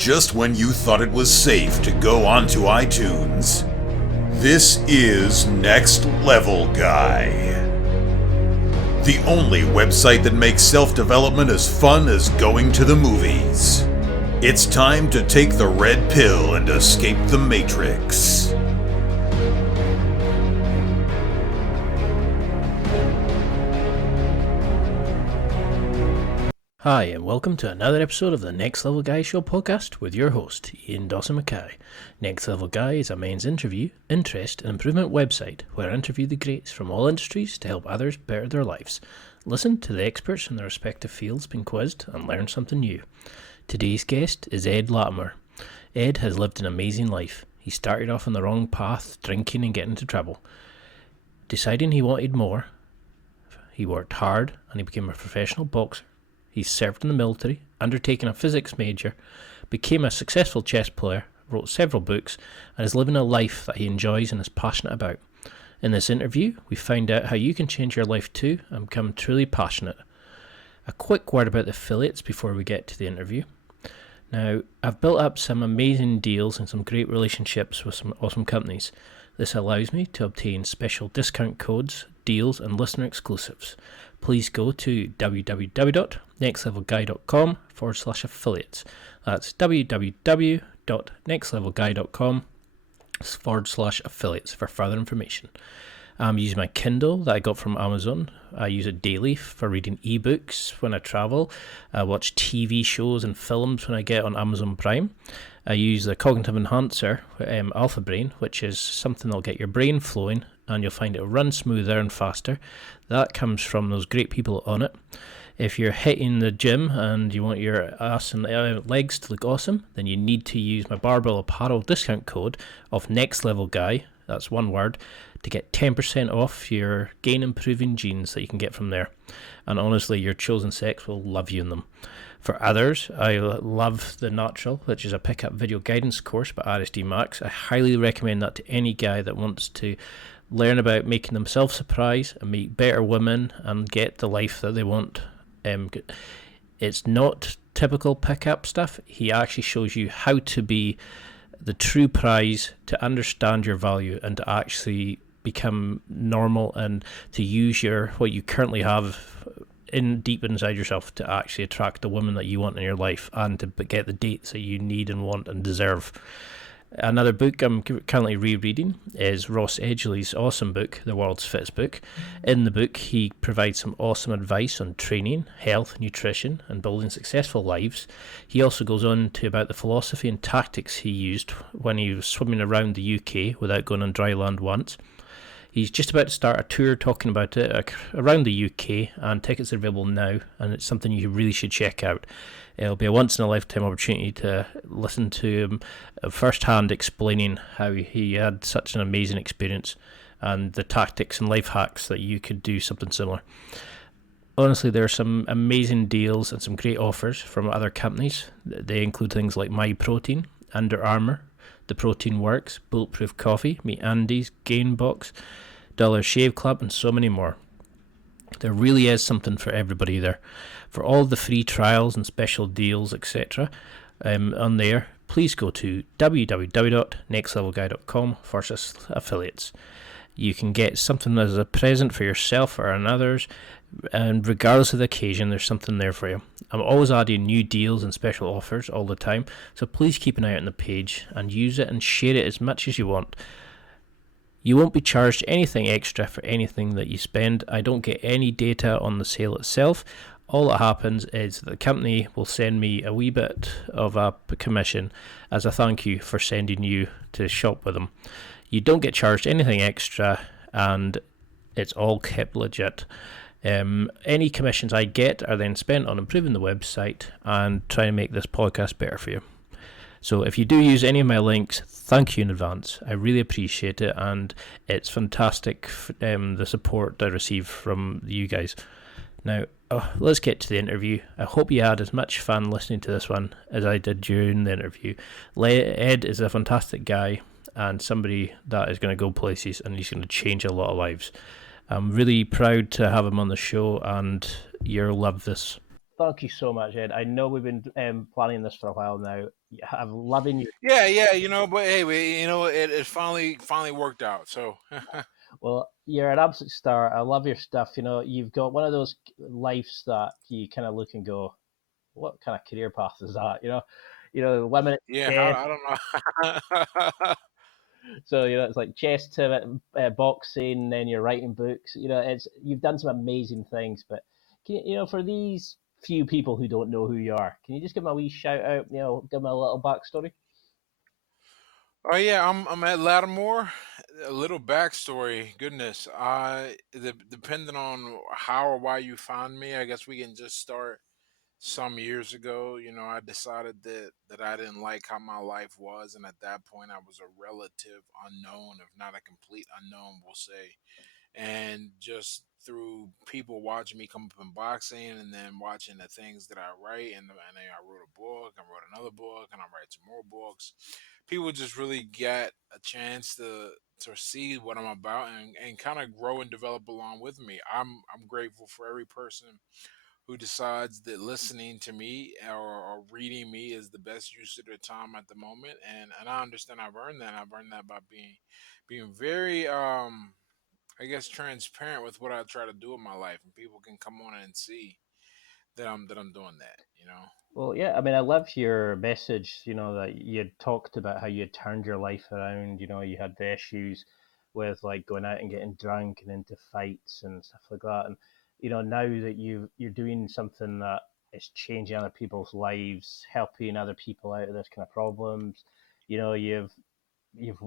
just when you thought it was safe to go onto iTunes. This is Next Level Guy, the only website that makes self-development as fun as going to the movies. It's time to take the red pill and escape the Matrix. Hi, and welcome to another episode of the Next Level Guy Show podcast with your host, Ian Dawson-Mackay. Next Level Guy is a men's interview, interest, and improvement website where I interview the greats from all industries to help others better their lives. Listen to the experts in their respective fields being quizzed and learn something new. Today's guest is Ed Latimer. Ed has lived an amazing life. He started off on the wrong path, drinking and getting into trouble. Deciding he wanted more, he worked hard and he became a professional boxer. He served in the military, undertaken a physics major, became a successful chess player, wrote several books, and is living a life that he enjoys and is passionate about. In this interview, we find out how you can change your life too and become truly passionate. A quick word about the affiliates before we get to the interview. Now, I've built up some amazing deals and some great relationships with some awesome companies. This allows me to obtain special discount codes, deals, and listener exclusives. Please go to www.nextlevelguy.com/affiliates. That's www.nextlevelguy.com/affiliates for further information. I'm using my Kindle that I got from Amazon. I use it daily for reading ebooks when I travel. I watch TV shows and films when I get on Amazon Prime. I use the cognitive enhancer, Alpha Brain, which is something that'll get your brain flowing and you'll find it'll run smoother and faster. That comes from those great people on it. If you're hitting the gym and you want your ass and legs to look awesome, then you need to use my Barbell Apparel discount code of Next Level Guy, that's one word, to get 10% off your gain improving jeans that you can get from there. And honestly, your chosen sex will love you in them. For others, I love The Natural, which is a pickup video guidance course by RSD Max. I highly recommend that to any guy that wants to learn about making themselves surprise and meet better women and get the life that they want. It's not typical pickup stuff. He actually shows you how to be the true prize, to understand your value and to actually become normal and to use what you currently have in deep inside yourself to actually attract the woman that you want in your life and to get the dates that you need and want and deserve. Another book I'm currently rereading is Ross Edgley's awesome book, The World's Fittest Book. In the book, he provides some awesome advice on training, health, nutrition, and building successful lives. He also goes on to about the philosophy and tactics he used when he was swimming around the UK without going on dry land once. He's just about to start a tour talking about it around the UK, and tickets are available now, and it's something you really should check out. It'll be a once-in-a-lifetime opportunity to listen to him firsthand explaining how he had such an amazing experience and the tactics and life hacks that you could do something similar. Honestly, there are some amazing deals and some great offers from other companies. They include things like My Protein, Under Armour, The Protein Works, Bulletproof Coffee, Meet Andy's, Gainbox, Dollar Shave Club, and so many more. There really is something for everybody there. For all the free trials and special deals, etc. On there, please go to www.nextlevelguy.com/affiliates. You can get something as a present for yourself or others, and regardless of the occasion, there's something there for you. I'm always adding new deals and special offers all the time, so please keep an eye out on the page and use it and share it as much as you want. You won't be charged anything extra for anything that you spend. I don't get any data on the sale itself. All that happens is the company will send me a wee bit of a commission as a thank you for sending you to shop with them. You don't get charged anything extra and it's all kept legit. Any commissions I get are then spent on improving the website and trying to make this podcast better for you. So if you do use any of my links, thank you in advance. I really appreciate it, and it's fantastic the support I receive from you guys. Now, let's get to the interview. I hope you had as much fun listening to this one as I did during the interview. Ed is a fantastic guy and somebody that is going to go places, and he's going to change a lot of lives. I'm really proud to have him on the show, and you'll love this. Thank you so much, Ed. I know we've been planning this for a while now, Yeah, I'm loving your. Yeah, yeah, but hey, it finally worked out. So, Well, you're an absolute star. I love your stuff. You've got one of those lives that you kind of look and go, "What kind of career path is that?" Women at yeah, chess. I don't know. So it's like chess to boxing, then you're writing books. It's you've done some amazing things. But for these few people who don't know who you are, can you just give them a wee shout out? Give them a little backstory. Oh yeah, I'm at Lattimore. A little backstory. Goodness, depending on how or why you found me, I guess we can just start some years ago. I decided that I didn't like how my life was, and at that point, I was a relative unknown, if not a complete unknown, we'll say. And just through people watching me come up in boxing, and then watching the things that I write, and then I wrote a book, I wrote another book, and I write some more books. People just really get a chance to see what I'm about, and kind of grow and develop along with me. I'm grateful for every person who decides that listening to me or reading me is the best use of their time at the moment. And I understand I've earned that. I've earned that by being very I guess transparent with what I try to do in my life, and people can come on and see that I'm doing that. Well, yeah, I mean, I love your message, that you had talked about how you had turned your life around. You had the issues with like going out and getting drunk and into fights and stuff like that. And, now that you're doing something that is changing other people's lives, helping other people out of this kind of problems, you've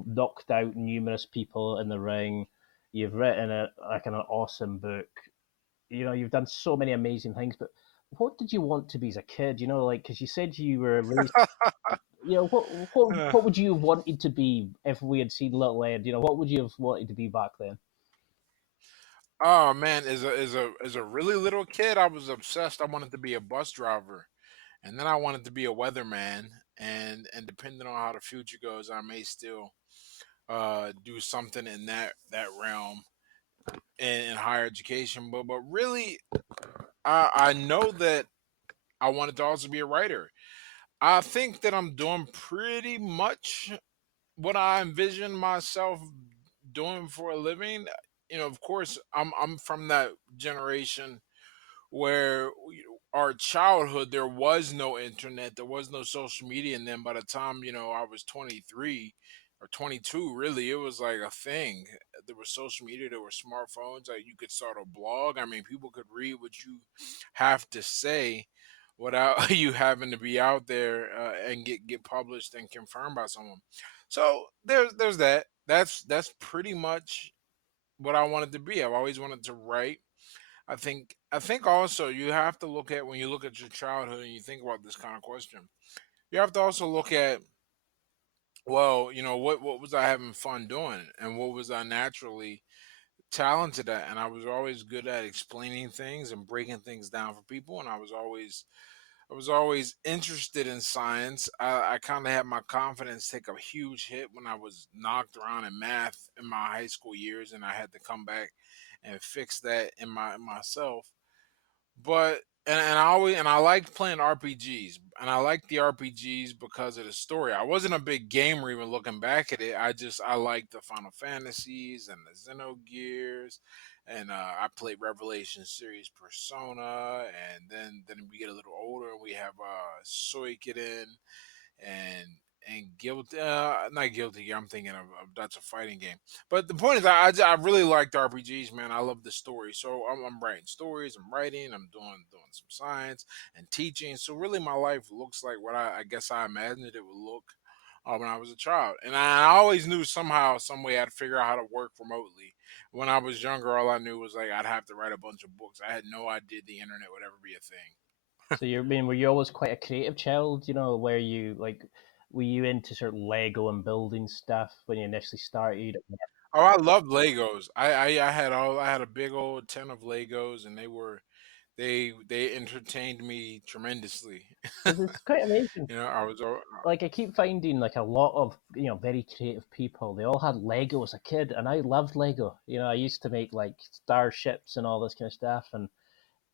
knocked out numerous people in the ring. You've written like an awesome book. You've done so many amazing things, but what did you want to be as a kid? Like because you said you were raised. What would you have wanted to be if we had seen Little Ed? What would you have wanted to be back then? Oh man, as a really little kid, I was obsessed. I wanted to be a bus driver, and then I wanted to be a weatherman. And depending on how the future goes, I may still do something in that realm in higher education. But really, I know that I wanted to also be a writer. I think that I'm doing pretty much what I envision myself doing for a living. Of course, I'm from that generation where our childhood there was no internet, there was no social media, and then by the time I was 23 or 22, really it was like a thing. There was social media, there were smartphones, like you could start a blog. I mean, people could read what you have to say without you having to be out there and get published and confirmed by someone. So there's that. That's pretty much what I wanted to be. I've always wanted to write. I think also you have to look at, when you look at your childhood and you think about this kind of question, you have to also look at, well, what was I having fun doing, and what was I naturally talented at. And I was always good at explaining things and breaking things down for people, and I was always interested in science. I kind of had my confidence take a huge hit when I was knocked around in math in my high school years, and I had to come back and fix that in myself. But and I liked playing RPGs, and I liked the RPGs because of the story. I wasn't a big gamer even looking back at it. I liked the Final Fantasies and the Xenogears, and I played Revelation series Persona, and then we get a little older and we have Suikoden and guilty, not guilty Gear. I'm thinking of that's a fighting game. But the point is, I really liked RPGs, man. I love the story. So I'm writing stories, I'm writing, I'm doing some science and teaching. So really, my life looks like what I guess I imagined it would look when I was a child. And I always knew somehow, some way, I'd figure out how to work remotely. When I was younger, all I knew was like I'd have to write a bunch of books. I had no idea the internet would ever be a thing. So were you always quite a creative child? Where you like were you into sort of Lego and building stuff when you initially started? Oh, I loved Legos. I had a big old ton of Legos, and they entertained me tremendously. Because it's quite amazing. I was Like I keep finding like a lot of very creative people. They all had Lego as a kid, and I loved Lego. I used to make like starships and all this kind of stuff, and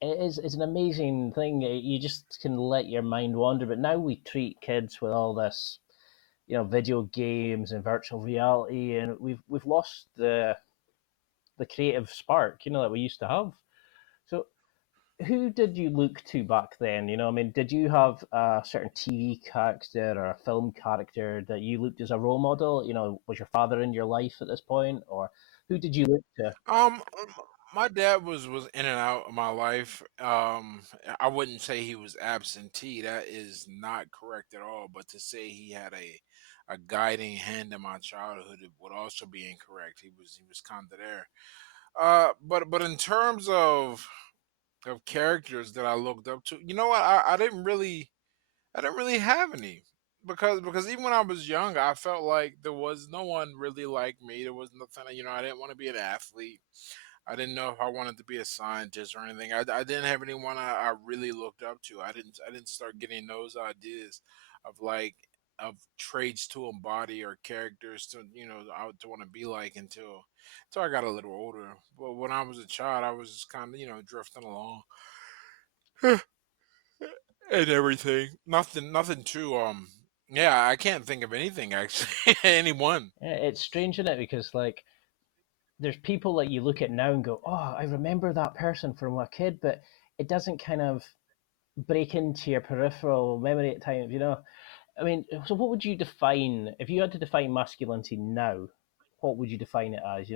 It's an amazing thing. You just can let your mind wander. But now we treat kids with all this, video games and virtual reality, and we've lost the creative spark, that we used to have. So who did you look to back then? I mean, did you have a certain TV character or a film character that you looked as a role model? Was your father in your life at this point, or who did you look to? My dad was in and out of my life. I wouldn't say he was absentee. That is not correct at all. But to say he had a guiding hand in my childhood, it would also be incorrect. He was kind of there. But in terms of characters that I looked up to, you know what? I didn't really have any, because even when I was young, I felt like there was no one really like me. There was nothing. I didn't want to be an athlete. I didn't know if I wanted to be a scientist or anything. I didn't have anyone I really looked up to. I didn't start getting those ideas of of traits to embody or characters to want to be like until I got a little older. But when I was a child, I was just kind of drifting along and everything. Nothing too yeah, I can't think of anything actually. Anyone. It's strange, isn't it? Because like there's people that you look at now and go, "Oh, I remember that person from a kid," but it doesn't kind of break into your peripheral memory at times. I mean, so what would you define if you had to define masculinity now? What would you define it as?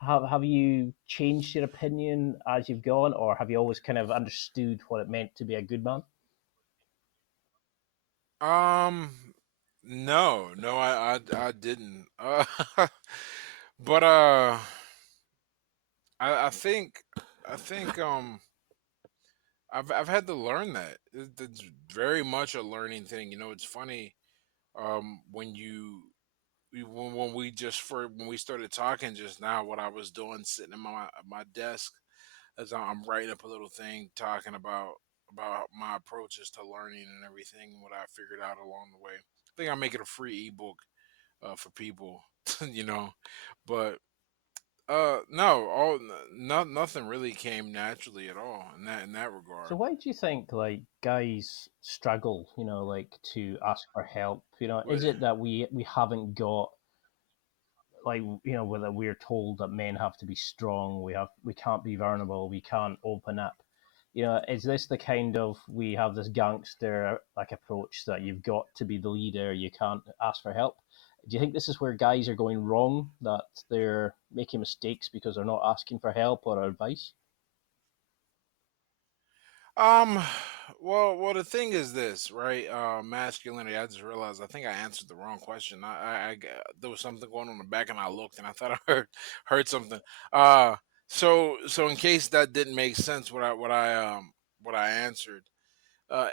Have you changed your opinion as you've gone, or have you always kind of understood what it meant to be a good man? Um no, no, I didn't. But I think I've had to learn that. It's very much a learning thing. It's funny when when we started talking just now, what I was doing sitting at my desk as I'm writing up a little thing talking about my approaches to learning and everything, what I figured out along the way. I think I'll make it a free ebook for people, you know. But no, nothing really came naturally at all in that So regard. why do you think like guys struggle, like to ask for help? Is But it that we haven't got like whether we're told that men have to be strong, we can't be vulnerable, we can't open up. Is this the kind of we have this gangster like approach that you've got to be the leader, you can't ask for help? Do you think this is where guys are going wrong, that they're making mistakes because they're not asking for help or advice? um, well, the thing is this, right? Masculinity. I just realized I think I answered the wrong question. There was something going on in the back, and I looked, and I thought I heard something. Uh, so in case that didn't make sense, what I answered,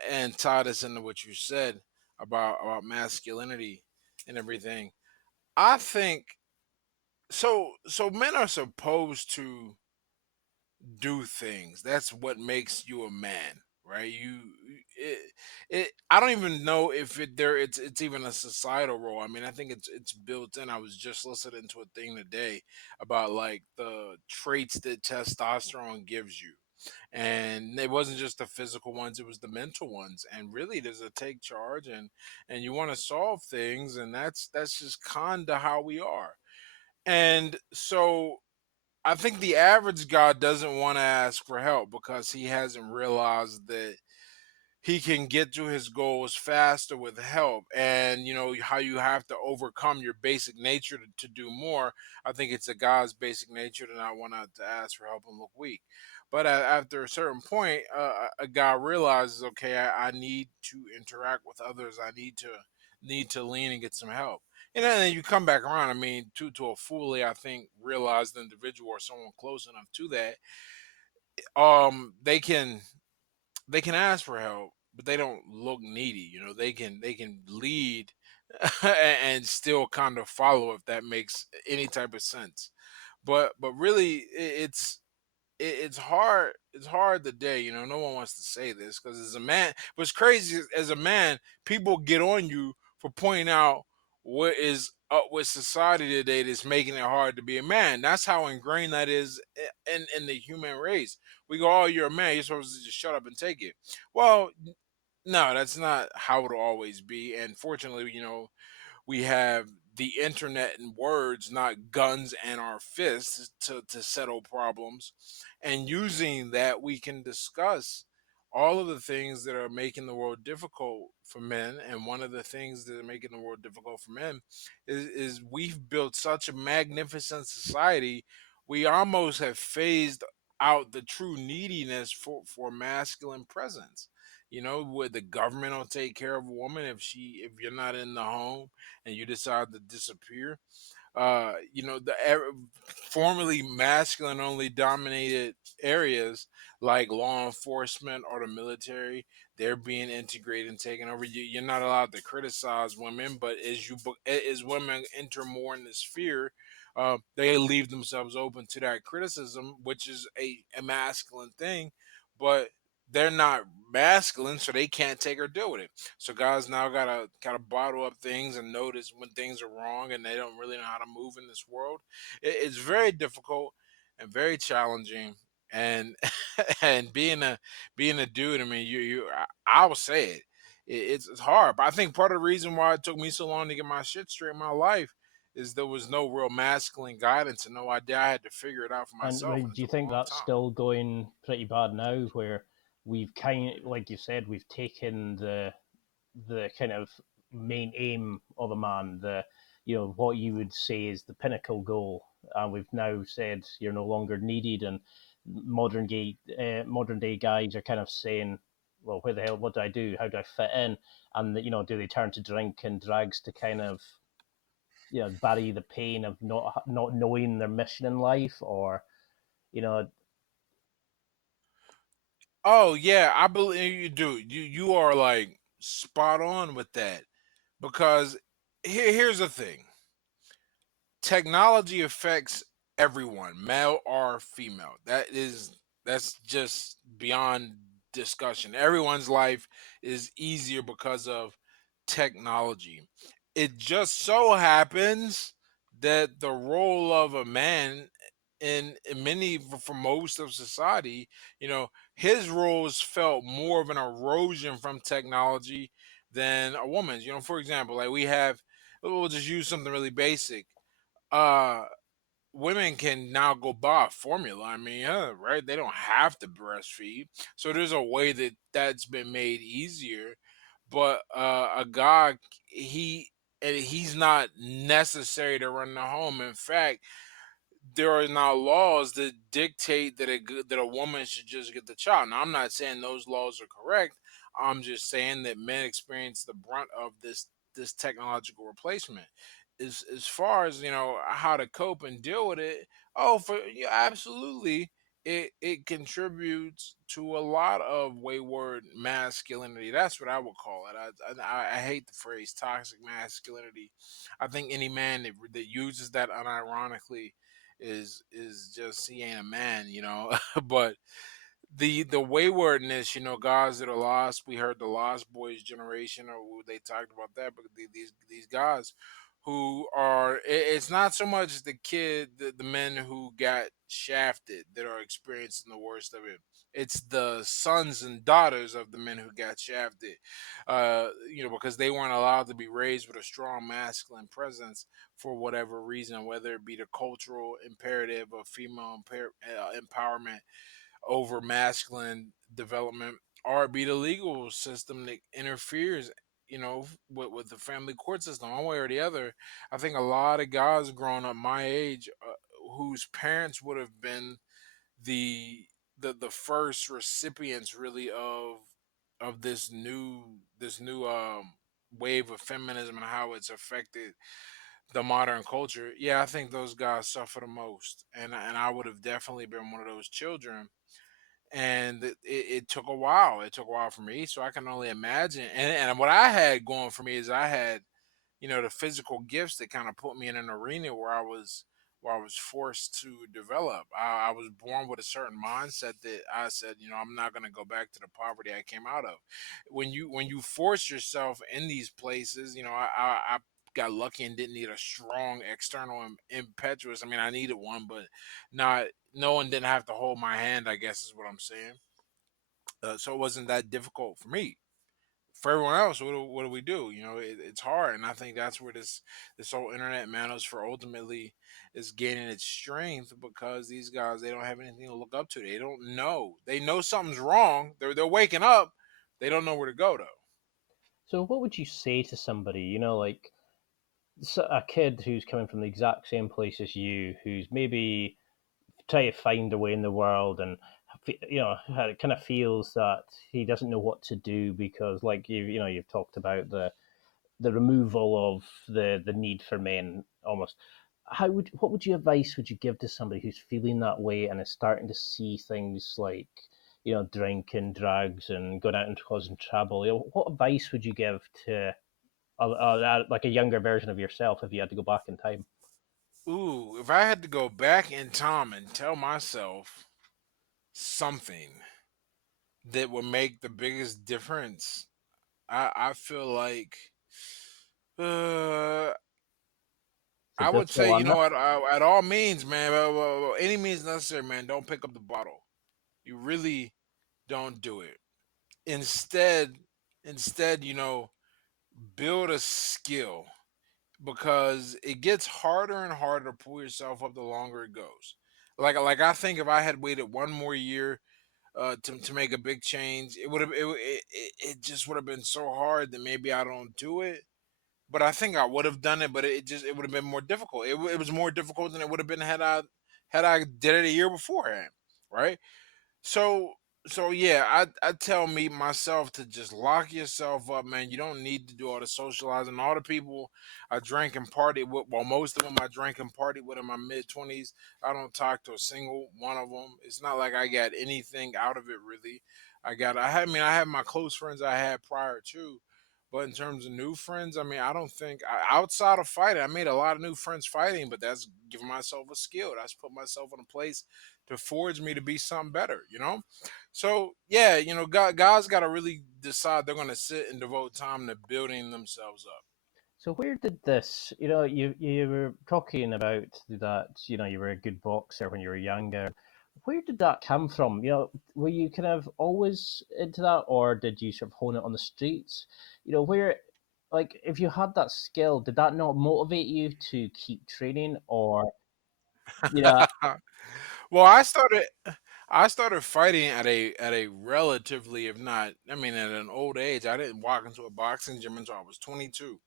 and tied us into what you said about masculinity and everything. I think so. So men are supposed to do things. That's what makes you a man, right? I don't even know if it's even a societal role. I mean, I think it's built in. I was just listening to a thing today about like the traits that testosterone gives you. And it wasn't just the physical ones, it was the mental ones. And really there's a take charge, and you want to solve things, and that's just kinda how we are. And so I think the average guy doesn't want to ask for help because he hasn't realized that he can get to his goals faster with help. And how you have to overcome your basic nature to do more. I think it's a guy's basic nature to not want to ask for help and look weak. But after a certain point, a guy realizes, okay, I need to interact with others. I need to lean and get some help. And then you come back around. I mean, to a fully, I think, realized individual or someone close enough to that, they can ask for help, but they don't look needy. They can lead and still kind of follow, if that makes any type of sense. But really, it's hard. It's hard today. No one wants to say this because as a man, what's crazy is as a man, people get on you for pointing out what is up with society today that's making it hard to be a man. That's how ingrained that is in the human race. We go, "Oh, you're a man. You're supposed to just shut up and take it." Well, no, that's not how it'll always be. And fortunately, we have the internet and words, not guns and our fists, to settle problems. And using that, we can discuss all of the things that are making the world difficult for men. And one of the things that are making the world difficult for men is we've built such a magnificent society. We almost have phased out the true neediness for masculine presence. Where the government will take care of a woman if you're not in the home and you decide to disappear. The formerly masculine only dominated areas like law enforcement or the military, they're being integrated and taken over. You're not allowed to criticize women, but as women enter more in the sphere, they leave themselves open to that criticism, which is a masculine thing, but they're not masculine, so they can't take or deal with it. So guys now gotta kind of bottle up things and notice when things are wrong, and they don't really know how to move in this world. It's very difficult and very challenging. And and being a dude, I mean, I will say it. It's hard, but I think part of the reason why it took me so long to get my shit straight in my life is there was no real masculine guidance and no idea. I had to figure it out for And myself, and it do you took a think long that's time. still going pretty bad now, where we've like you said, we've taken the kind of main aim of a man, the what you would say is the pinnacle goal, and we've now said you're no longer needed, and modern day guys are kind of saying, well, where the hell, what do I do, how do I fit in, and do they turn to drink and drugs to kind of bury the pain of not knowing their mission in life, or you know Oh yeah, I believe you do. You are like spot on with that because here's the thing. Technology affects everyone, male or female. That's just beyond discussion. Everyone's life is easier because of technology. It just so happens that the role of a man in many for most of society, his roles felt more of an erosion from technology than a woman's. For example, like we'll just use something really basic. uh Women can now go buy a formula. I mean, yeah, right, they don't have to breastfeed, so there's a way that's been made easier. But a guy, he's not necessary to run the home. In fact, there are now laws that dictate that a woman should just get the child. Now, I'm not saying those laws are correct. I'm just saying that men experience the brunt of this technological replacement. As far as how to cope and deal with it, oh, for yeah, absolutely, it contributes to a lot of wayward masculinity. That's what I would call it. I hate the phrase toxic masculinity. I think any man that uses that unironically is just he ain't a man. But the waywardness, guys that are lost. We heard the Lost Boys generation, or they talked about that, but these guys who are it's not so much the men who got shafted that are experiencing the worst of it. It's the sons and daughters of the men who got shafted, because they weren't allowed to be raised with a strong masculine presence for whatever reason, whether it be the cultural imperative of female empowerment over masculine development, or it be the legal system that interferes, with the family court system, one way or the other. I think a lot of guys growing up my age, whose parents would have been the the first recipients really of this new wave of feminism and how it's affected the modern culture. Yeah, I think those guys suffer the most, and I would have definitely been one of those children. And it took a while. It took a while for me, so I can only imagine. And what I had going for me is I had, the physical gifts that kind of put me in an arena where I was forced to develop. I was born with a certain mindset that I said, I'm not going to go back to the poverty I came out of. When you force yourself in these places, got lucky and didn't need a strong external impetuous. I mean, I needed one, but not no one didn't have to hold my hand, I guess is what I'm saying. So it wasn't that difficult for me. For everyone else, what do we do? It's hard, and I think that's where this whole internet manosphere ultimately is gaining its strength, because these guys, they don't have anything to look up to. They don't know. They know something's wrong. They're waking up. They don't know where to go though. So, what would you say to somebody, like a kid who's coming from the exact same place as you, who's maybe trying to find a way in the world, and kind of feels that he doesn't know what to do because, like you've talked about the removal of the need for men almost. What would you advice would you give to somebody who's feeling that way and is starting to see things like drinking, drugs, and going out and causing trouble? What advice would you give to like a younger version of yourself if you had to go back in time? Ooh, if I had to go back in time and tell myself something that would make the biggest difference, I feel like uh, It's a I would difficult say, one. at all means, man, any means necessary, man, don't pick up the bottle. You really don't do it. Instead, instead, build a skill, because it gets harder and harder to pull yourself up the longer it goes. Like I think if I had waited one more year to make a big change, it would have it just would have been so hard that maybe I don't do it. But I think I would have done it, but it would have been more difficult. It was more difficult than it would have been had I did it a year beforehand, right? So so yeah, I tell me myself to just lock yourself up, man. You don't need to do all the socializing. All the people I drank and partied with, well, most of them I drank and partied with in my mid 20s. I don't talk to a single one of them. It's not like I got anything out of it really. I had my close friends I had prior to, but in terms of new friends, I mean, I don't think outside of fighting, I made a lot of new friends fighting, but that's giving myself a skill. That's put myself in a place to forge me to be something better. So yeah, guys got to really decide they're going to sit and devote time to building themselves up. So where did this, you were talking about that, you were a good boxer when you were younger. Where did that come from? Were you kind of always into that, or did you sort of hone it on the streets? Where, like, if you had that skill, did that not motivate you to keep training, or yeah? Well, I started fighting at a relatively, if not, I mean, at an old age. I didn't walk into a boxing gym until I was 22,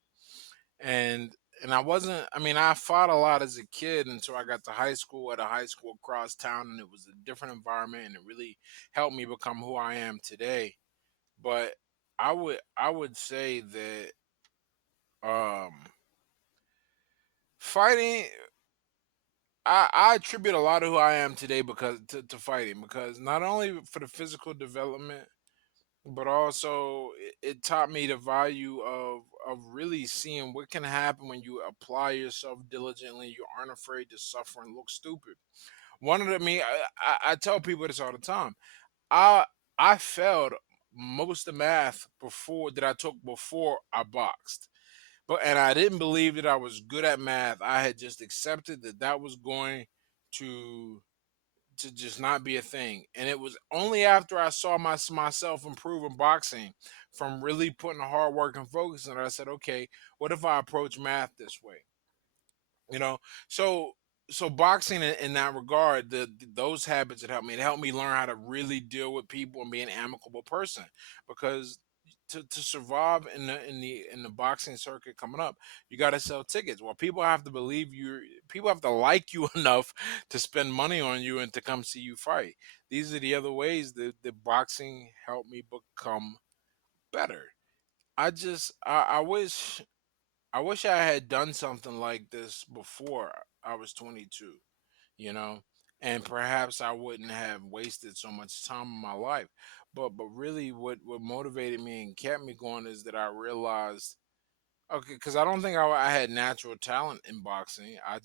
and I wasn't. I mean, I fought a lot as a kid until I got to high school, at a high school across town, and it was a different environment, and it really helped me become who I am today. But I would say that um, fighting. I attribute a lot of who I am today because to fighting, because not only for the physical development, but also it taught me the value of really seeing what can happen when you apply yourself diligently. You aren't afraid to suffer and look stupid. One of the me, I tell people this all the time. I I failed most of math before that I took before I boxed, and I didn't believe that I was good at math. I had just accepted that that was going to just not be a thing. And it was only after I saw myself improve in boxing from really putting the hard work and focus on it, I said, okay, what if I approach math this way? you know so so boxing in that regard, those habits that helped me, it helped me learn how to really deal with people and be an amicable person, because to survive in the boxing circuit coming up, you got to sell tickets. Well, people have to like you enough to spend money on you and to come see you fight. These are the other ways that boxing helped me become better. I wish I had done something like this before I was 22, you know, and perhaps I wouldn't have wasted so much time in my life. But really, what motivated me and kept me going is that I realized, okay, because I don't think I had natural talent in boxing. I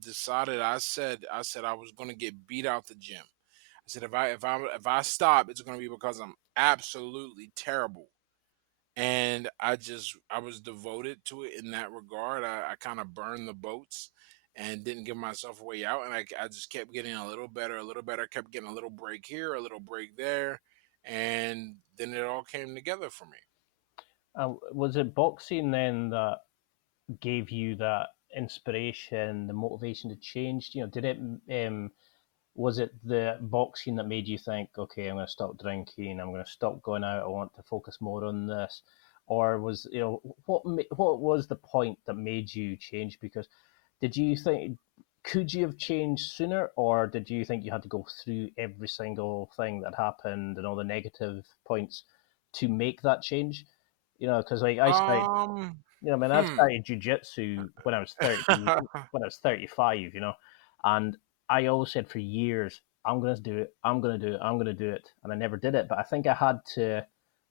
decided, I said I was going to get beat out the gym. I said if I stop, it's going to be because I'm absolutely terrible and I was devoted to it in that regard. I kind of burned the boats and didn't give myself a way out, and I just kept getting a little better, kept getting a little break here, a little break there, and then it all came together for me. Was it boxing then that gave you that inspiration, the motivation to change? Did it? Was it the boxing that made you think, okay, I'm going to stop drinking, I'm going to stop going out, I want to focus more on this? Or was, what was the point that made you change? Because did you think, could you have changed sooner, or did you think you had to go through every single thing that happened and all the negative points to make that change? Because like I started, I Hmm. started jujitsu when I was 30, when I was 35, and I always said for years, I'm going to do it, I'm going to do it, I'm going to do it. And I never did it. But I think I had to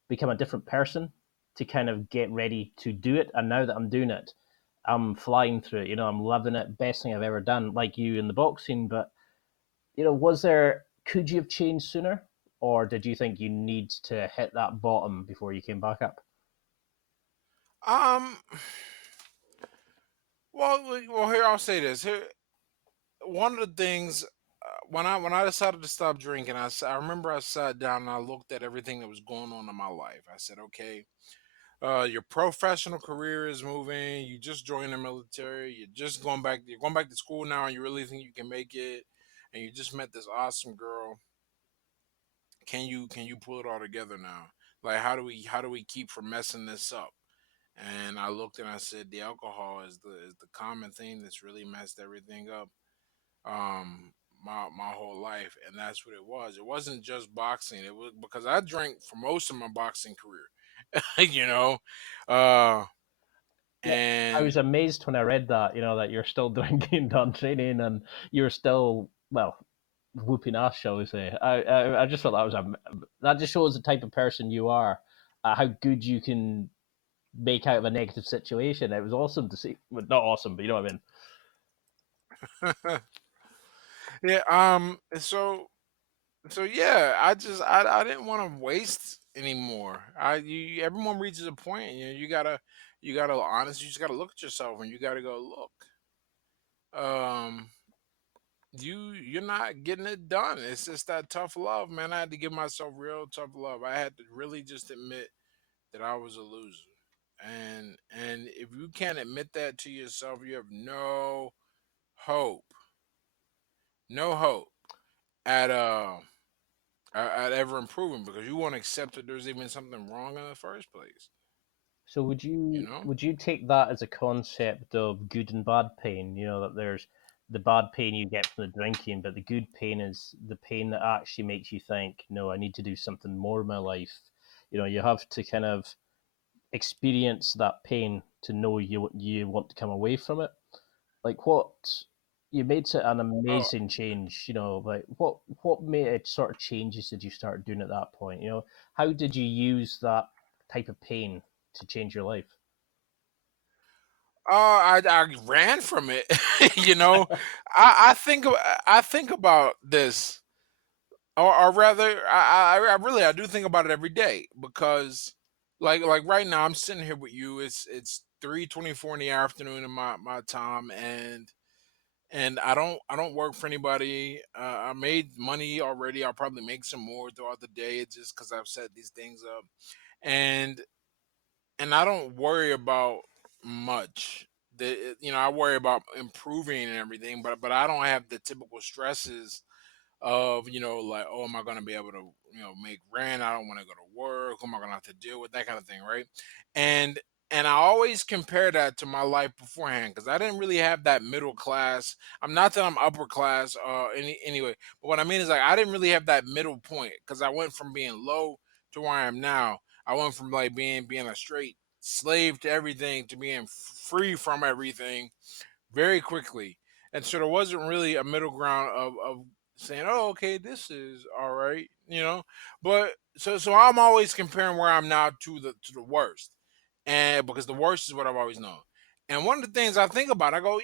become a different person to kind of get ready to do it. And now that I'm doing it, I'm flying through it. I'm loving it. Best thing I've ever done, like you in the boxing. But, could you have changed sooner? Or did you think you need to hit that bottom before you came back up? um. Well, here I'll say this. Here, one of the things when I decided to stop drinking, I remember I sat down and I looked at everything that was going on in my life. I said, okay, your professional career is moving. You just joined the military. You're just going back. You're going back to school now, and you really think you can make it. And you just met this awesome girl. Can you pull it all together now? Like how do we keep from messing this up? And I looked and I said the alcohol is the common thing that's really messed everything up. My whole life, and that's what it was. It wasn't just boxing. It was because I drank for most of my boxing career. you know, uh, Yeah, I and was amazed when I read that, that you're still drinking during training and you're still, well, whooping ass, shall we say. I just thought that just shows the type of person you are, how good you can make out of a negative situation. It was awesome to see. Well, not awesome, but you know what I mean. yeah, so yeah, I didn't want to waste anymore. Everyone reaches a point, you gotta honest. You just gotta look at yourself and you gotta go look. Um, you're not getting it done. It's just that tough love, man. I had to give myself real tough love. I had to really just admit that I was a loser. And if you can't admit that to yourself, you have hope, no hope at at ever improving because you won't accept that there's even something wrong in the first place. So would You you know? would you take that as a concept of good and bad pain? That there's the bad pain you get from the drinking, but the good pain is the pain that actually makes you think, no, I need to do something more in my life. You have to kind of experience that pain to know you want to come away from it. Like what you made it an Oh, amazing change. Like what made it sort of changes did you start doing at that point? How did you use that type of pain to change your life? I ran from it. you know, I think about this, or rather, I really I do think about it every day because, like right now, I'm sitting here with you. It's 3:24 in the afternoon in my time, and I don't work for anybody. I made money already. I'll probably make some more throughout the day. It's just because I've set these things up, and I don't worry about much. I worry about improving and everything, but I don't have the typical stresses of like, oh, am I going to be able to make rent? I don't want to go to work. Who am I going to have to deal with? That kind of thing, right? And I always compare that to my life beforehand because I didn't really have that middle class. I'm not that I'm upper class, anyway, but what I mean is like I didn't really have that middle point because I went from being low to where I am now. I went from like being a straight slave to everything to being free from everything very quickly. And so there wasn't really a middle ground of saying, "Oh, okay, this is all right." But so I'm always comparing where I'm now to the worst, and because the worst is what I've always known. And one of the ththings I think about, I go,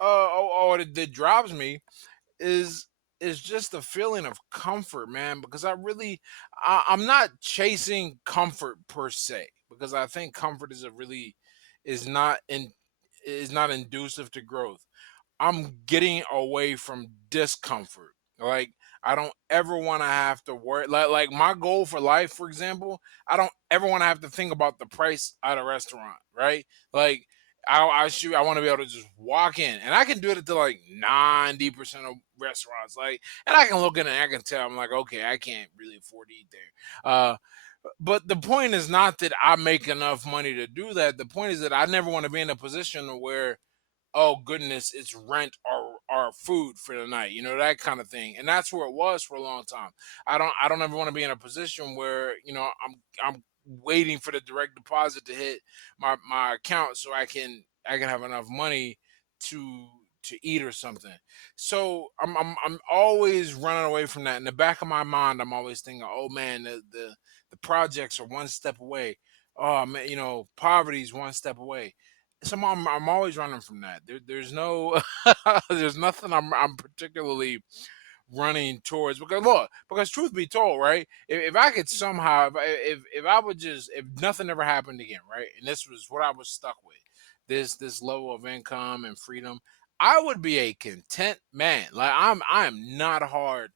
that drives me is is just a feeling of comfort, man, because I'm not chasing comfort per se, because I think comfort is not in is not inducive to growth. I'm getting away from discomfort. Like, I don't ever want to have to worry. Like my goal for life, for example, I don't ever want to have to think about the price at a restaurant, right? Like, I want to be able to just walk in, and I can do it to like 90% of restaurants. Like, and I can look in and I can tell I'm like, okay, I can't really afford to eat there. But the point is not that I make enough money to do that. The point is that I never want to be in a position where, oh goodness, it's rent or food for the night, that kind of thing. And that's where it was for a long time. I don't ever want to be in a position where, I'm waiting for the direct deposit to hit my account so I can have enough money to eat or something. So I'm always running away from that. In the back of my mind, I'm always thinking, oh man, the projects are one step away. Oh man, poverty's one step away. So I'm always running from that. There's no there's nothing I'm particularly running towards, because look, because truth be told, right? If I could somehow, if I would just, if nothing ever happened again, right, and this was what I was stuck with, this level of income and freedom, I would be a content man. Like, I am not hard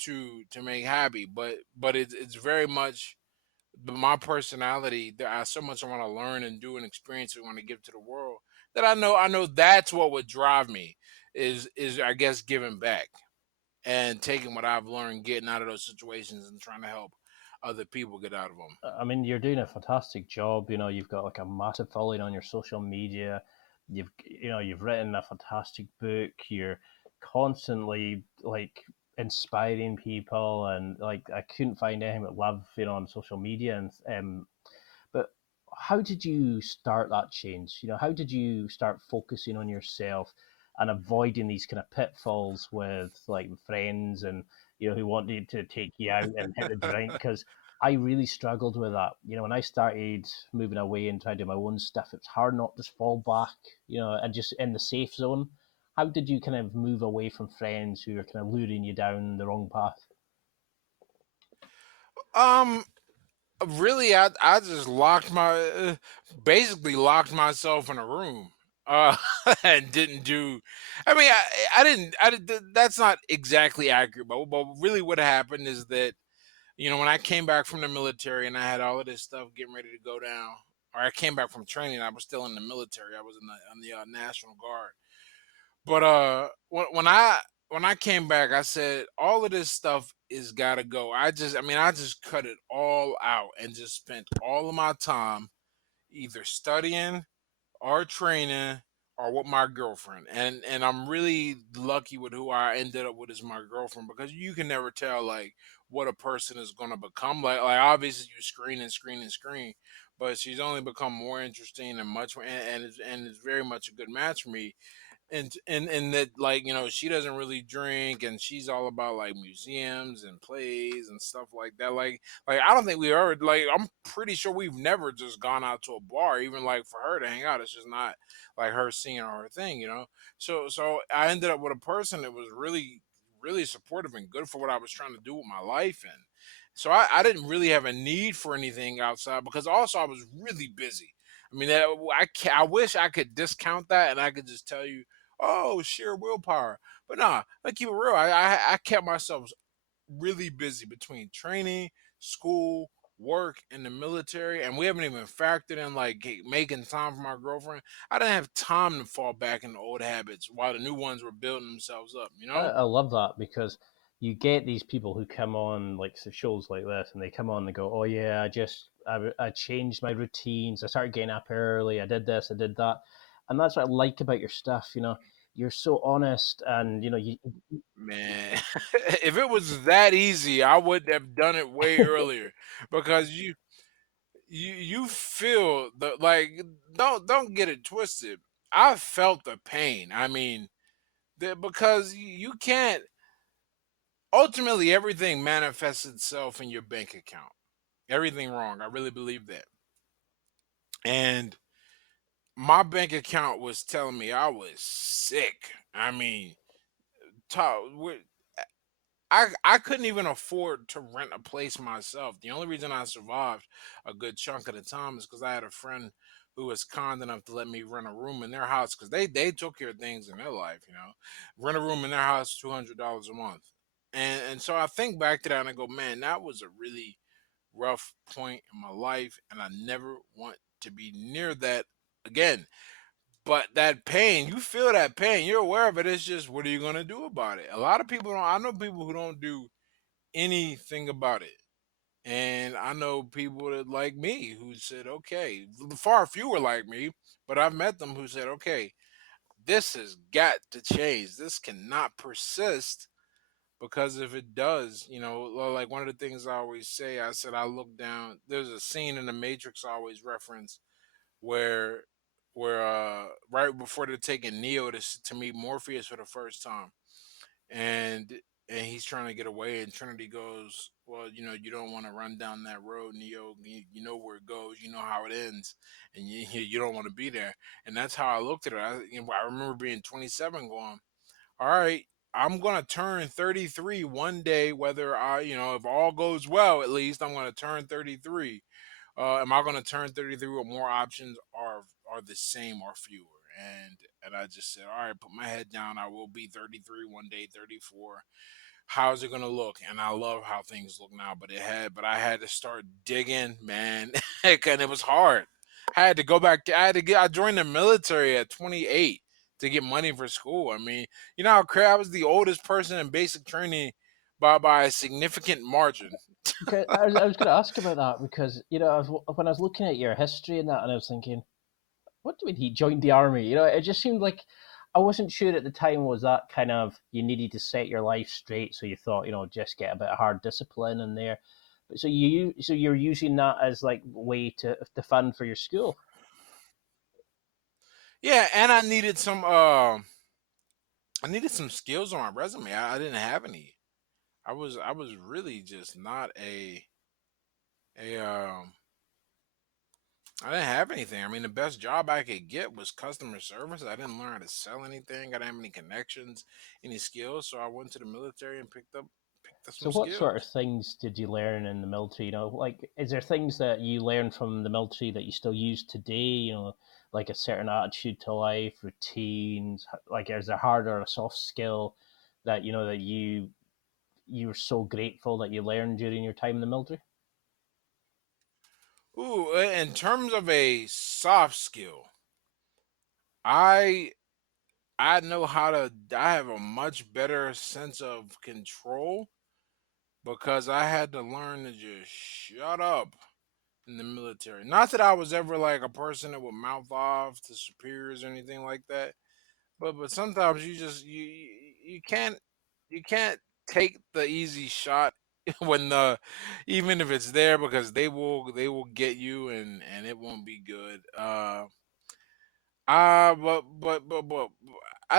to make happy, but it's very much my personality. There are so much I want to learn and do and experience and want to give to the world, that I know that's what would drive me, is I guess giving back and taking what I've learned, getting out of those situations and trying to help other people get out of them. I mean, you're doing a fantastic job. You've got like a massive following on your social media. You've written a fantastic book. You're constantly like inspiring people, and like I couldn't find anything but love, on social media. And but how did you start that change? How did you start focusing on yourself and avoiding these kind of pitfalls with like friends and who wanted to take you out and hit the drink? Because I really struggled with that. When I started moving away and trying to do my own stuff, it's hard not to fall back, and just in the safe zone. How did you kind of move away from friends who are kind of luring you down the wrong path? Um, Really, I just basically locked myself in a room, uh, and didn't do. I mean, I didn't. That's not exactly accurate, but really, what happened is that, when I came back from the military and I had all of this stuff getting ready to go down, or I came back from training, I was still in the military. I was on the National Guard. But when I came back, I said all of this stuff is gotta go. I just cut it all out and just spent all of my time either studying or training or with my girlfriend. And I'm really lucky with who I ended up with as my girlfriend, because you can never tell like what a person is gonna become. Like obviously you screen and screen and screen, but she's only become more interesting and much more, and it's very much a good match for me. And that, like, she doesn't really drink, and she's all about like museums and plays and stuff like that. Like I don't think we ever, like, I'm pretty sure we've never just gone out to a bar, even like for her to hang out. It's just not like her seeing her thing. So I ended up with a person that was really really supportive and good for what I was trying to do with my life. And so I didn't really have a need for anything outside, because also I was really busy. I mean, I wish I could discount that and I could just tell you, oh, sheer willpower. But nah, let's keep it real. I kept myself really busy between training, school, work, and the military, and we haven't even factored in like making time for my girlfriend. I didn't have time to fall back into old habits while the new ones were building themselves up. I love that because you get these people who come on like shows like this, and they come on and go, "Oh yeah, I changed my routines. I started getting up early. I did this. I did that," and that's what I like about your stuff. You're so honest, and you. Man, if it was that easy, I would have done it way earlier, because you feel the, like, don't get it twisted. I felt the pain. I mean, because you can't, ultimately everything manifests itself in your bank account. Everything wrong. I really believe that. And my bank account was telling me I was sick. I mean, talk, I couldn't even afford to rent a place myself. The only reason I survived a good chunk of the time is because I had a friend who was kind enough to let me rent a room in their house because they took care of things in their life. Rent a room in their house, $200 a month, and so I think back to that and I go, man, that was a really rough point in my life, and I never want to be near that again. But that pain, you feel that pain, you're aware of it. It's just, what are you gonna do about it? A lot of people don't. I know people who don't do anything about it. And I know people that like me who said, okay, far fewer like me, but I've met them who said, okay, this has got to change. This cannot persist because if it does, like one of the things I always say, I said, I look down. There's a scene in the Matrix I always reference where, right before they're taking Neo to meet Morpheus for the first time, and he's trying to get away, and Trinity goes, well, you don't want to run down that road, Neo. You know where it goes, you know how it ends, and you don't want to be there. And that's how I looked at it. I remember being 27 going, all right, I'm going to turn 33 one day, whether if all goes well, at least I'm going to turn 33. Am I going to turn 33 with more options, are the same or fewer? And I just said, all right, put my head down. I will be 33 one day, 34. How's it gonna look? And I love how things look now, but I had to start digging, man, and it was hard. I had to go back. I joined the military at 28 to get money for school. I mean, you know how I was the oldest person in basic training by a significant margin. Okay, I was going to ask about that because when I was looking at your history and that, and I was thinking, what do you mean he joined the army? It just seemed like I wasn't sure at the time was that kind of you needed to set your life straight, so you thought just get a bit of hard discipline in there. But so you're using that as like way to fund for your school. Yeah, and I needed some skills on my resume. I didn't have any. I was really just not a I didn't have anything. I mean, the best job I could get was customer service. I didn't learn how to sell anything. I didn't have any connections, any skills. So I went to the military and picked up So some what sort of skills. things did you learn in the military? Like is there things that you learned from the military that you still use today? Like a certain attitude to life, routines. Like is there hard or a soft skill that that you were so grateful that you learned during your time in the military? Ooh, in terms of a soft skill, I I know how to. I have a much better sense of control because I had to learn to just shut up in the military. Not that I was ever like a person that would mouth off to superiors or anything like that. But sometimes you can't take the easy shot when the even if it's there because they will get you and it won't be good. But I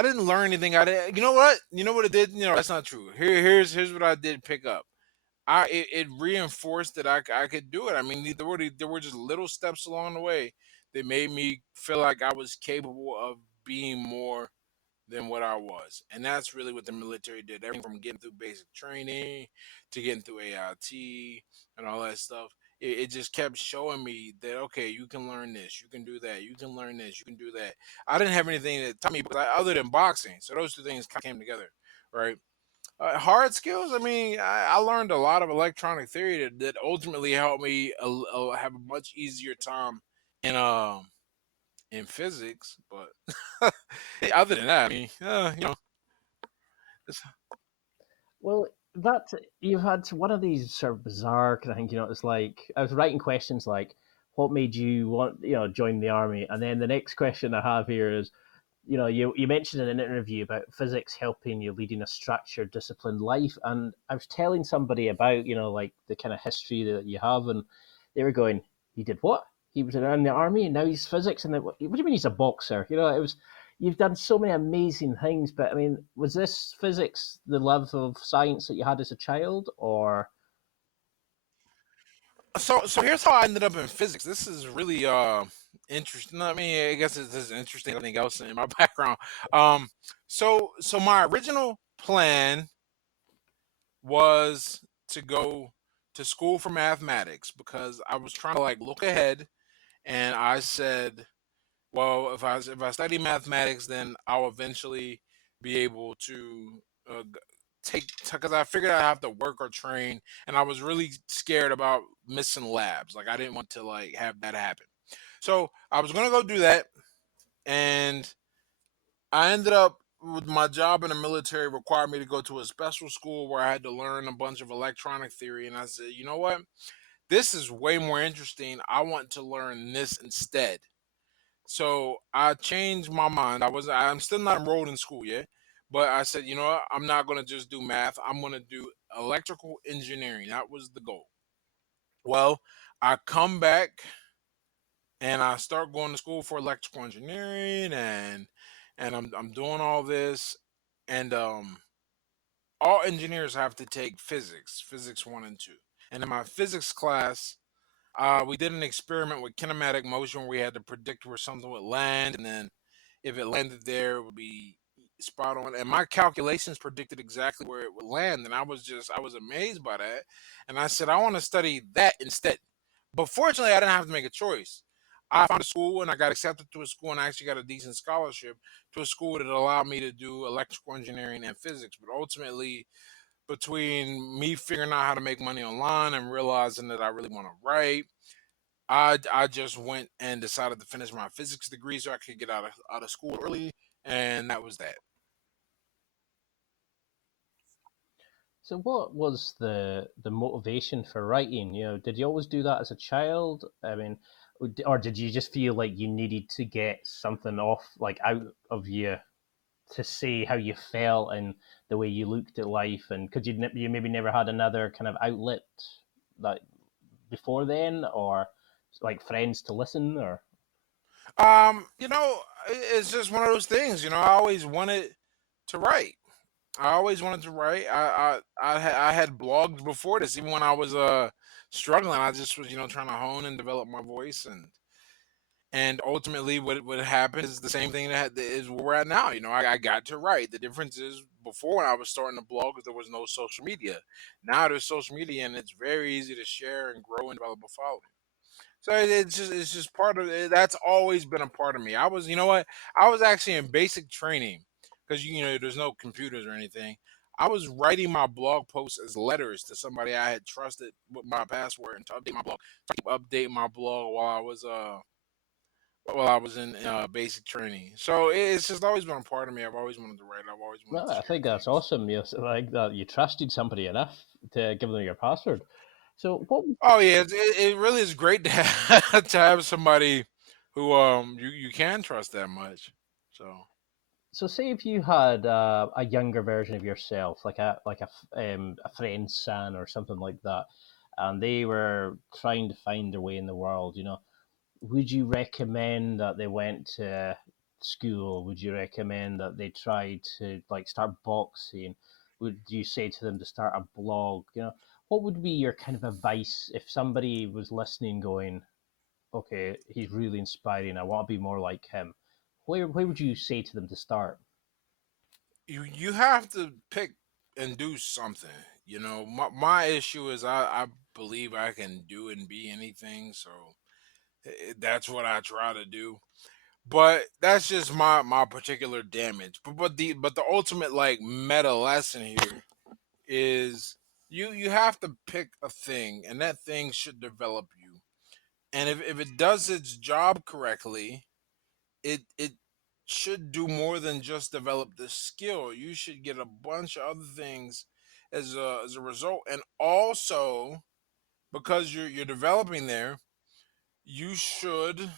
didn't learn anything. I did. You know what? You know what it did? That's not true. Here's what I did pick up. It reinforced that I could do it. I mean, there were just little steps along the way that made me feel like I was capable of being more than what I was. And that's really what the military did. Everything from getting through basic training to getting through AIT and all that stuff. It just kept showing me that, okay, you can learn this, you can do that, you can learn this, you can do that. I didn't have anything that taught me other than boxing. So those two things came together, right? Hard skills. I mean, I learned a lot of electronic theory that ultimately helped me have a much easier time in in physics. But other than that, I mean, it's, Well, that you've had one of these sort of bizarre kind of things. It's like I was writing questions like, "What made you want join the army?" And then the next question I have here is, you mentioned in an interview about physics helping you leading a structured, disciplined life, and I was telling somebody about like the kind of history that you have, and they were going, "He did what? He was in the army, and now he's physics." And what do you mean he's a boxer? It was you've done so many amazing things, but I mean, was this physics the love of science that you had as a child, or so here's how I ended up in physics. This is really interesting. I mean, I guess it's as interesting as anything else in my background. Um, so my original plan was to go to school for mathematics because I was trying to like look ahead, and I said, well, if I study mathematics, then I'll eventually be able to take, because I figured I have to work or train, and I was really scared about missing labs. Like I didn't want to like have that happen. So I was gonna go do that, and I ended up with my job in the military required me to go to a special school where I had to learn a bunch of electronic theory, and I said, you know what? This is way more interesting. I want to learn this instead. So I changed my mind. I'm still not enrolled in school yet, but I said, you know what? I'm not going to just do math. I'm going to do electrical engineering. That was the goal. Well, I come back and I start going to school for electrical engineering, and I'm doing all this, and all engineers have to take physics 1 and 2. And in my physics class, we did an experiment with kinematic motion where we had to predict where something would land, and then if it landed there, it would be spot on. And my calculations predicted exactly where it would land, and I was amazed by that. And I said, I want to study that instead. But fortunately, I didn't have to make a choice. I found a school and I got accepted to a school, and I actually got a decent scholarship to a school that allowed me to do electrical engineering and physics. But ultimately, between me figuring out how to make money online and realizing that I really want to write, I just went and decided to finish my physics degree so I could get out of school early, and that was that. So, what was the motivation for writing? Did you always do that as a child? I mean, or did you just feel like you needed to get something off, like out of you, to say how you felt and the way you looked at life? And could you maybe never had another kind of outlet that before then, or like friends to listen, or It's just one of those things. I always wanted to write. I always wanted to write. I had blogged before this, even when I was struggling. I just was trying to hone and develop my voice, and ultimately what happened is the same thing that is where we're at now. I got to write. The difference is before, when I was starting to blog, there was no social media. Now there's social media, and it's very easy to share and grow and develop a following. So it's just part of it. That's always been a part of me. I was, you know what? I was actually in basic training because there's no computers or anything. I was writing my blog posts as letters to somebody I had trusted with my password, and to update my blog. To keep updating my blog while I was in basic training. So it's just always been a part of me. I've always wanted to write. I've always wanted no? to I share think that's things. awesome. Like that you trusted somebody enough to give them your password. So what? Oh yeah, it really is great to have, to have somebody who you can trust that much. So. So say if you had a younger version of yourself, like a friend's son or something like that, and they were trying to find their way in the world, would you recommend that they went to school? Would you recommend that they tried to like start boxing? Would you say to them to start a blog? What would be your kind of advice if somebody was listening, going, "Okay, he's really inspiring. I want to be more like him." Where would you say to them to start? You have to pick and do something. My issue is I believe I can do and be anything, so that's what I try to do. But that's just my particular damage. But the ultimate like meta lesson here is you have to pick a thing, and that thing should develop you. And if it does its job correctly, it should do more than just develop the skill. You should get a bunch of other things as a result, and also because you're developing there, you should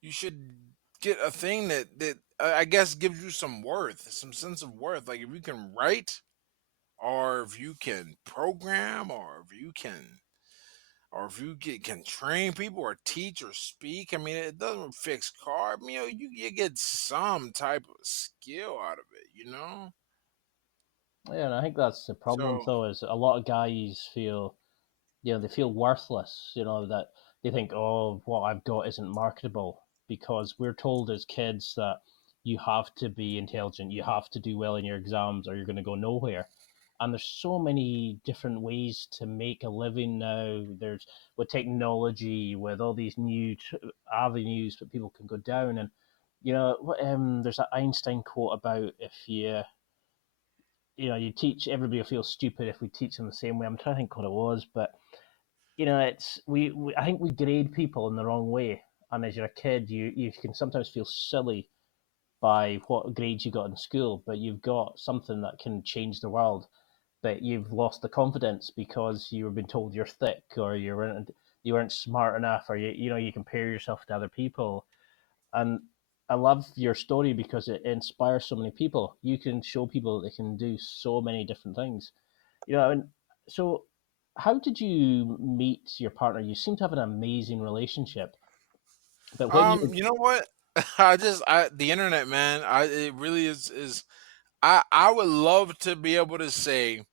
you should get a thing that I guess gives you some worth, some sense of worth. Like if you can write, or if you can program, or if you can train people or teach or speak. I mean, it doesn't fix car. You get some type of skill out of it. Yeah, and I think that's the problem So though, is a lot of guys feel, they feel worthless, that they think, oh, what I've got isn't marketable, because we're told as kids that you have to be intelligent, you have to do well in your exams, or you're going to go nowhere. And there's so many different ways to make a living now. There's with technology, with all these new avenues that people can go down. And there's that Einstein quote about if you teach everybody will feel stupid if we teach them the same way. I'm trying to think what it was, but it's we I think we grade people in the wrong way. And as you're a kid, you can sometimes feel silly by what grades you got in school, but you've got something that can change the world. But you've lost the confidence because you were being told you're thick, or you weren't smart enough, or you compare yourself to other people. And I love your story because it inspires so many people. You can show people that they can do so many different things. And so how did you meet your partner? You seem to have an amazing relationship. But when you You know what? The internet, man. It really is. I would love to be able to say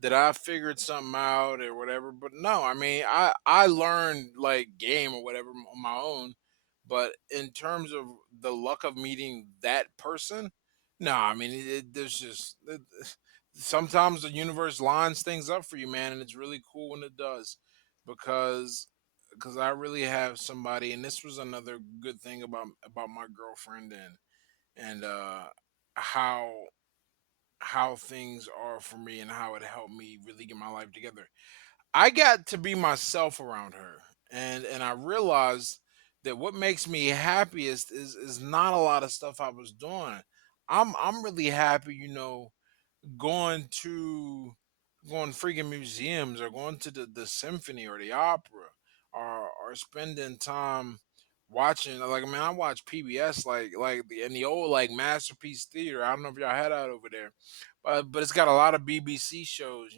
that I figured something out or whatever, but no. I mean, I learned like game or whatever on my own, but in terms of the luck of meeting that person, no. I mean, there's just sometimes the universe lines things up for you, man, and it's really cool when it does, because I really have somebody, and this was another good thing about my girlfriend and how things are for me and how it helped me really get my life together. I got to be myself around her, and I realized that what makes me happiest is not a lot of stuff I was doing. I'm really happy, going to going freaking museums, or going to the symphony or the opera, or spending time watching, like, I mean, I watch PBS, in the old, like, Masterpiece Theater. I don't know if y'all had that over there, but it's got a lot of BBC shows,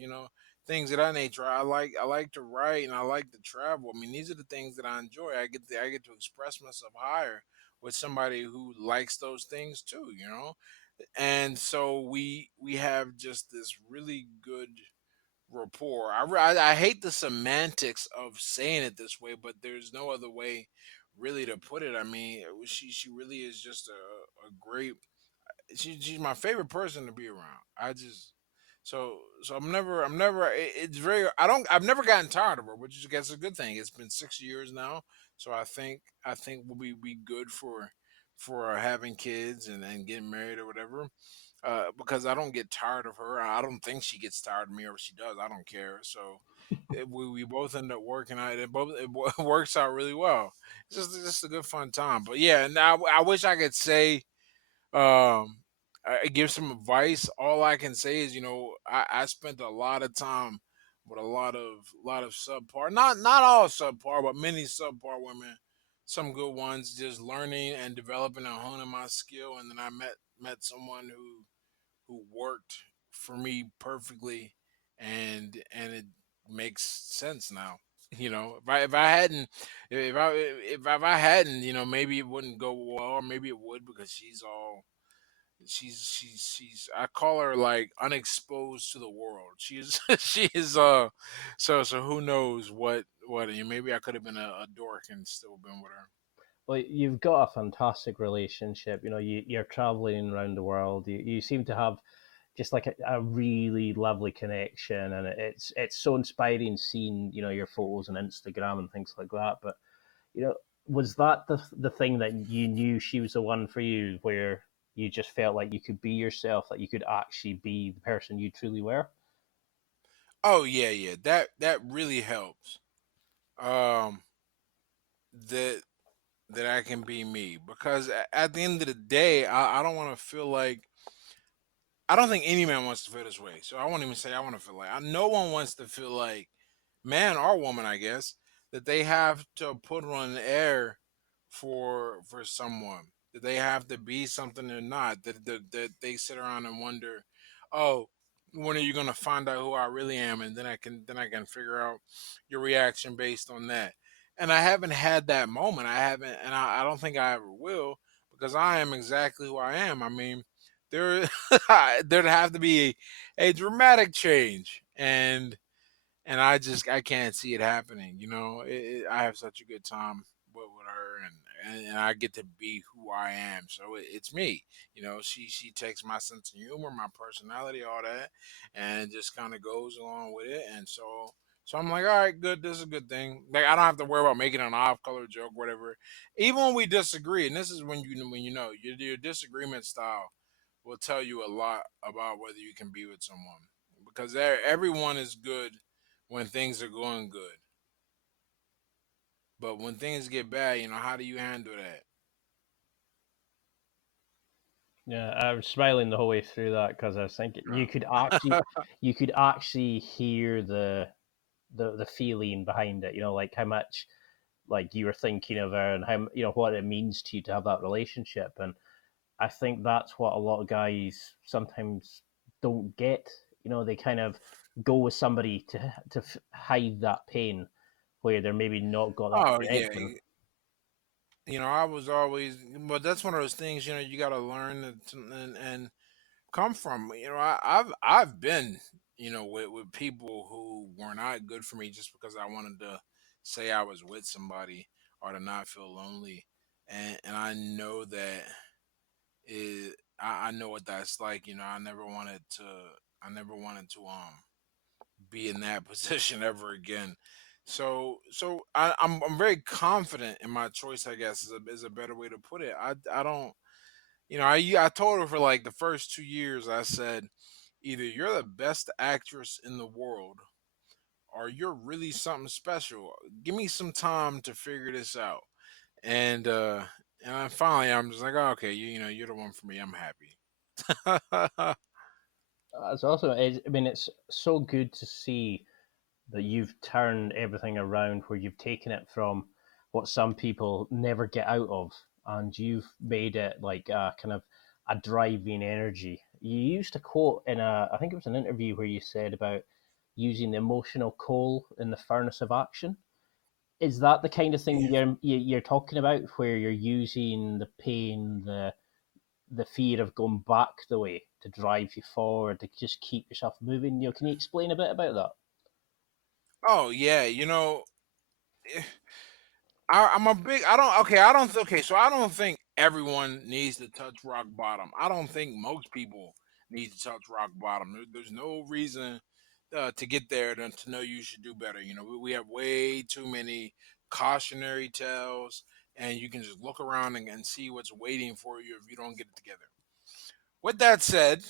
things of that nature. I like to write, and I like to travel. I mean, these are the things that I enjoy. I get to express myself higher with somebody who likes those things too. And so we have just this really good rapport. I hate the semantics of saying it this way, but there's no other way really to put it. I mean, she really is just a great. She's my favorite person to be around. So I'm never. It's very. I've never gotten tired of her, which is, I guess, a good thing. It's been 6 years now, so I think we'll be good for having kids and getting married or whatever. Because I don't get tired of her. I don't think she gets tired of me, or if she does, I don't care. So we both end up working out. It works out really well. It's just a good fun time. But yeah, and I wish I could say, um, I give some advice. All I can say is, I spent a lot of time with a lot of subpar, not all subpar, but many subpar women, some good ones, just learning and developing and honing my skill. And then I met someone who worked for me perfectly, and it makes sense now. If I hadn't, if I hadn't, maybe it wouldn't go well, or maybe it would, because she's I call her like unexposed to the world. She's she is so who knows what, maybe I could have been a dork and still been with her. Well, you've got a fantastic relationship. You're traveling around the world. You seem to have just like a really lovely connection, and it's so inspiring seeing your photos on Instagram and things like that. But you know, was that the thing that you knew she was the one for you, where you just felt like you could be yourself, that you could actually be the person you truly were? Oh yeah, yeah. That really helps. Um that that I can be me, because at the end of the day, I don't want to feel like, I don't think any man wants to feel this way. So I won't even say I want to feel like. No one wants to feel like, man or woman, I guess, that they have to put on the air for someone. That they have to be something they're not. That they sit around and wonder, oh, when are you gonna find out who I really am? And then I can figure out your reaction based on that. And I haven't had that moment. I haven't, and I don't think I ever will, because I am exactly who I am. I mean, there there'd have to be a dramatic change, and I can't see it happening. I have such a good time with her, and I get to be who I am. So it's me. She takes my sense of humor, my personality, all that, and just kind of goes along with it. And so I'm like, all right, good. This is a good thing. Like I don't have to worry about making an off-color joke, whatever. Even when we disagree, and this is when your disagreement style will tell you a lot about whether you can be with someone, because everyone is good when things are going good, but when things get bad, how do you handle that? Yeah, I was smiling the whole way through that because I was thinking you could actually hear the feeling behind it. Like how much like you were thinking of her and how what it means to you to have that relationship. And I think that's what a lot of guys sometimes don't get. They kind of go with somebody to hide that pain where they're maybe not got that Oh yeah, connection. I was always, but that's one of those things. You got to learn and come from. I've been, with people who were not good for me just because I wanted to say I was with somebody or to not feel lonely, and I know that I know what that's like. I never wanted to be in that position ever again. So I'm very confident in my choice. I guess is a better way to put it. I don't. I told her for like the first 2 years. I said, either you're the best actress in the world, or you're really something special. Give me some time to figure this out. And finally, I'm just like, oh, okay, you're the one for me. I'm happy. It's also, I mean, it's so good to see that you've turned everything around where you've taken it from what some people never get out of and you've made it like a kind of a driving energy. You used a quote in I think it was an interview where you said about using the emotional coal in the furnace of action. Is that the kind of thing Yeah. you're talking about where you're using the pain, the fear of going back the way to drive you forward to just keep yourself moving? Can you explain a bit about that? Oh yeah. eh, I'm a big. I don't. Okay. I don't. Okay. So I don't think everyone needs to touch rock bottom. I don't think most people need to touch rock bottom. There's no reason to get there to know you should do better. We have way too many cautionary tales, and you can just look around and see what's waiting for you if you don't get it together. With that said,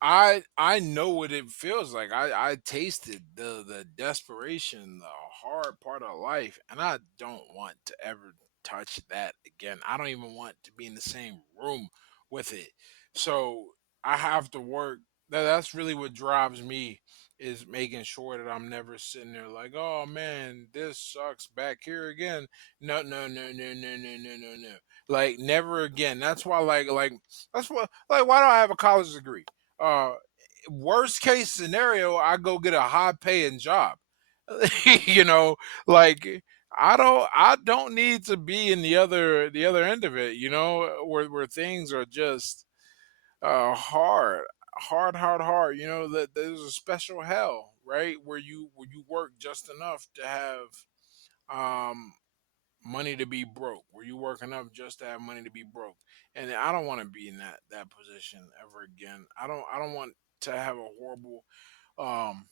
I know what it feels like. I tasted the desperation, the hard part of life, and I don't want to ever touch that again. I don't even want to be in the same room with it. So I have to work. That's really what drives me, is making sure that I'm never sitting there like, oh man, this sucks back here again. No, no, no, no, no, no, no, no, no. Like never again. That's why that's what like why do I have a college degree? uh Worst case scenario, I go get a high paying job. you know like I don't need to be in the other end of it, where things are just hard, hard. That there's a special hell, right, where you work just enough to have um money to be broke, where you work enough just to have money to be broke. And I don't want to be in that position ever again. I don't want to have a horrible um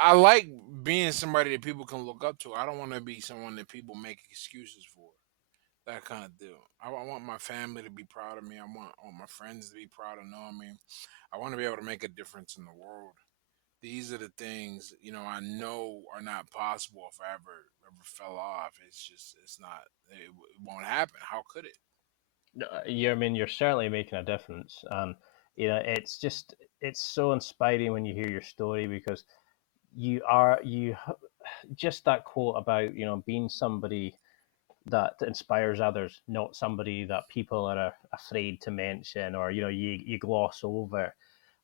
I like being somebody that people can look up to. I don't want to be someone that people make excuses for. That kind of deal. I want my family to be proud of me. I want my friends to be proud of knowing me. I want to be able to make a difference in the world. These are the things I know are not possible if I ever fell off. It's not. It won't happen. How could it? I mean, you're certainly making a difference, and it's so inspiring when you hear your story because you just that quote about being somebody that inspires others, not somebody that people are afraid to mention or you gloss over.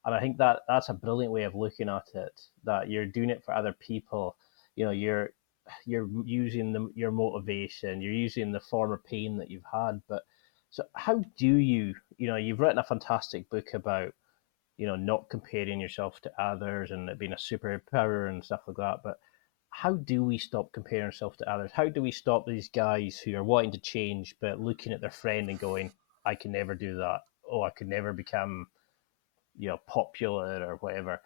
And I think that's a brilliant way of looking at it. That you're doing it for other people. You're using your motivation. You're using the former pain that you've had. But so how do you've written a fantastic book about not comparing yourself to others and it being a superpower and stuff like that. But how do we stop comparing ourselves to others? How do we stop these guys who are wanting to change but looking at their friend and going, I can never do that. Oh, I could never become, popular or whatever.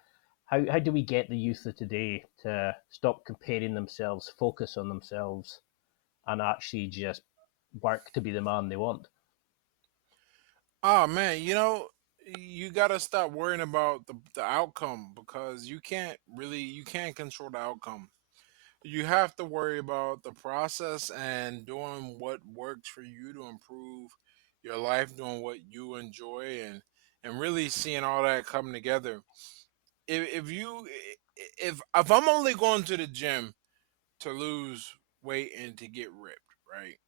How do we get the youth of today to stop comparing themselves, focus on themselves, and actually just work to be the man they want? Oh man, you gotta stop worrying about the outcome, because you can't control the outcome. You have to worry about the process and doing what works for you to improve your life, doing what you enjoy, and really seeing all that come together. If you if I'm only going to the gym to lose weight and to get ripped, right?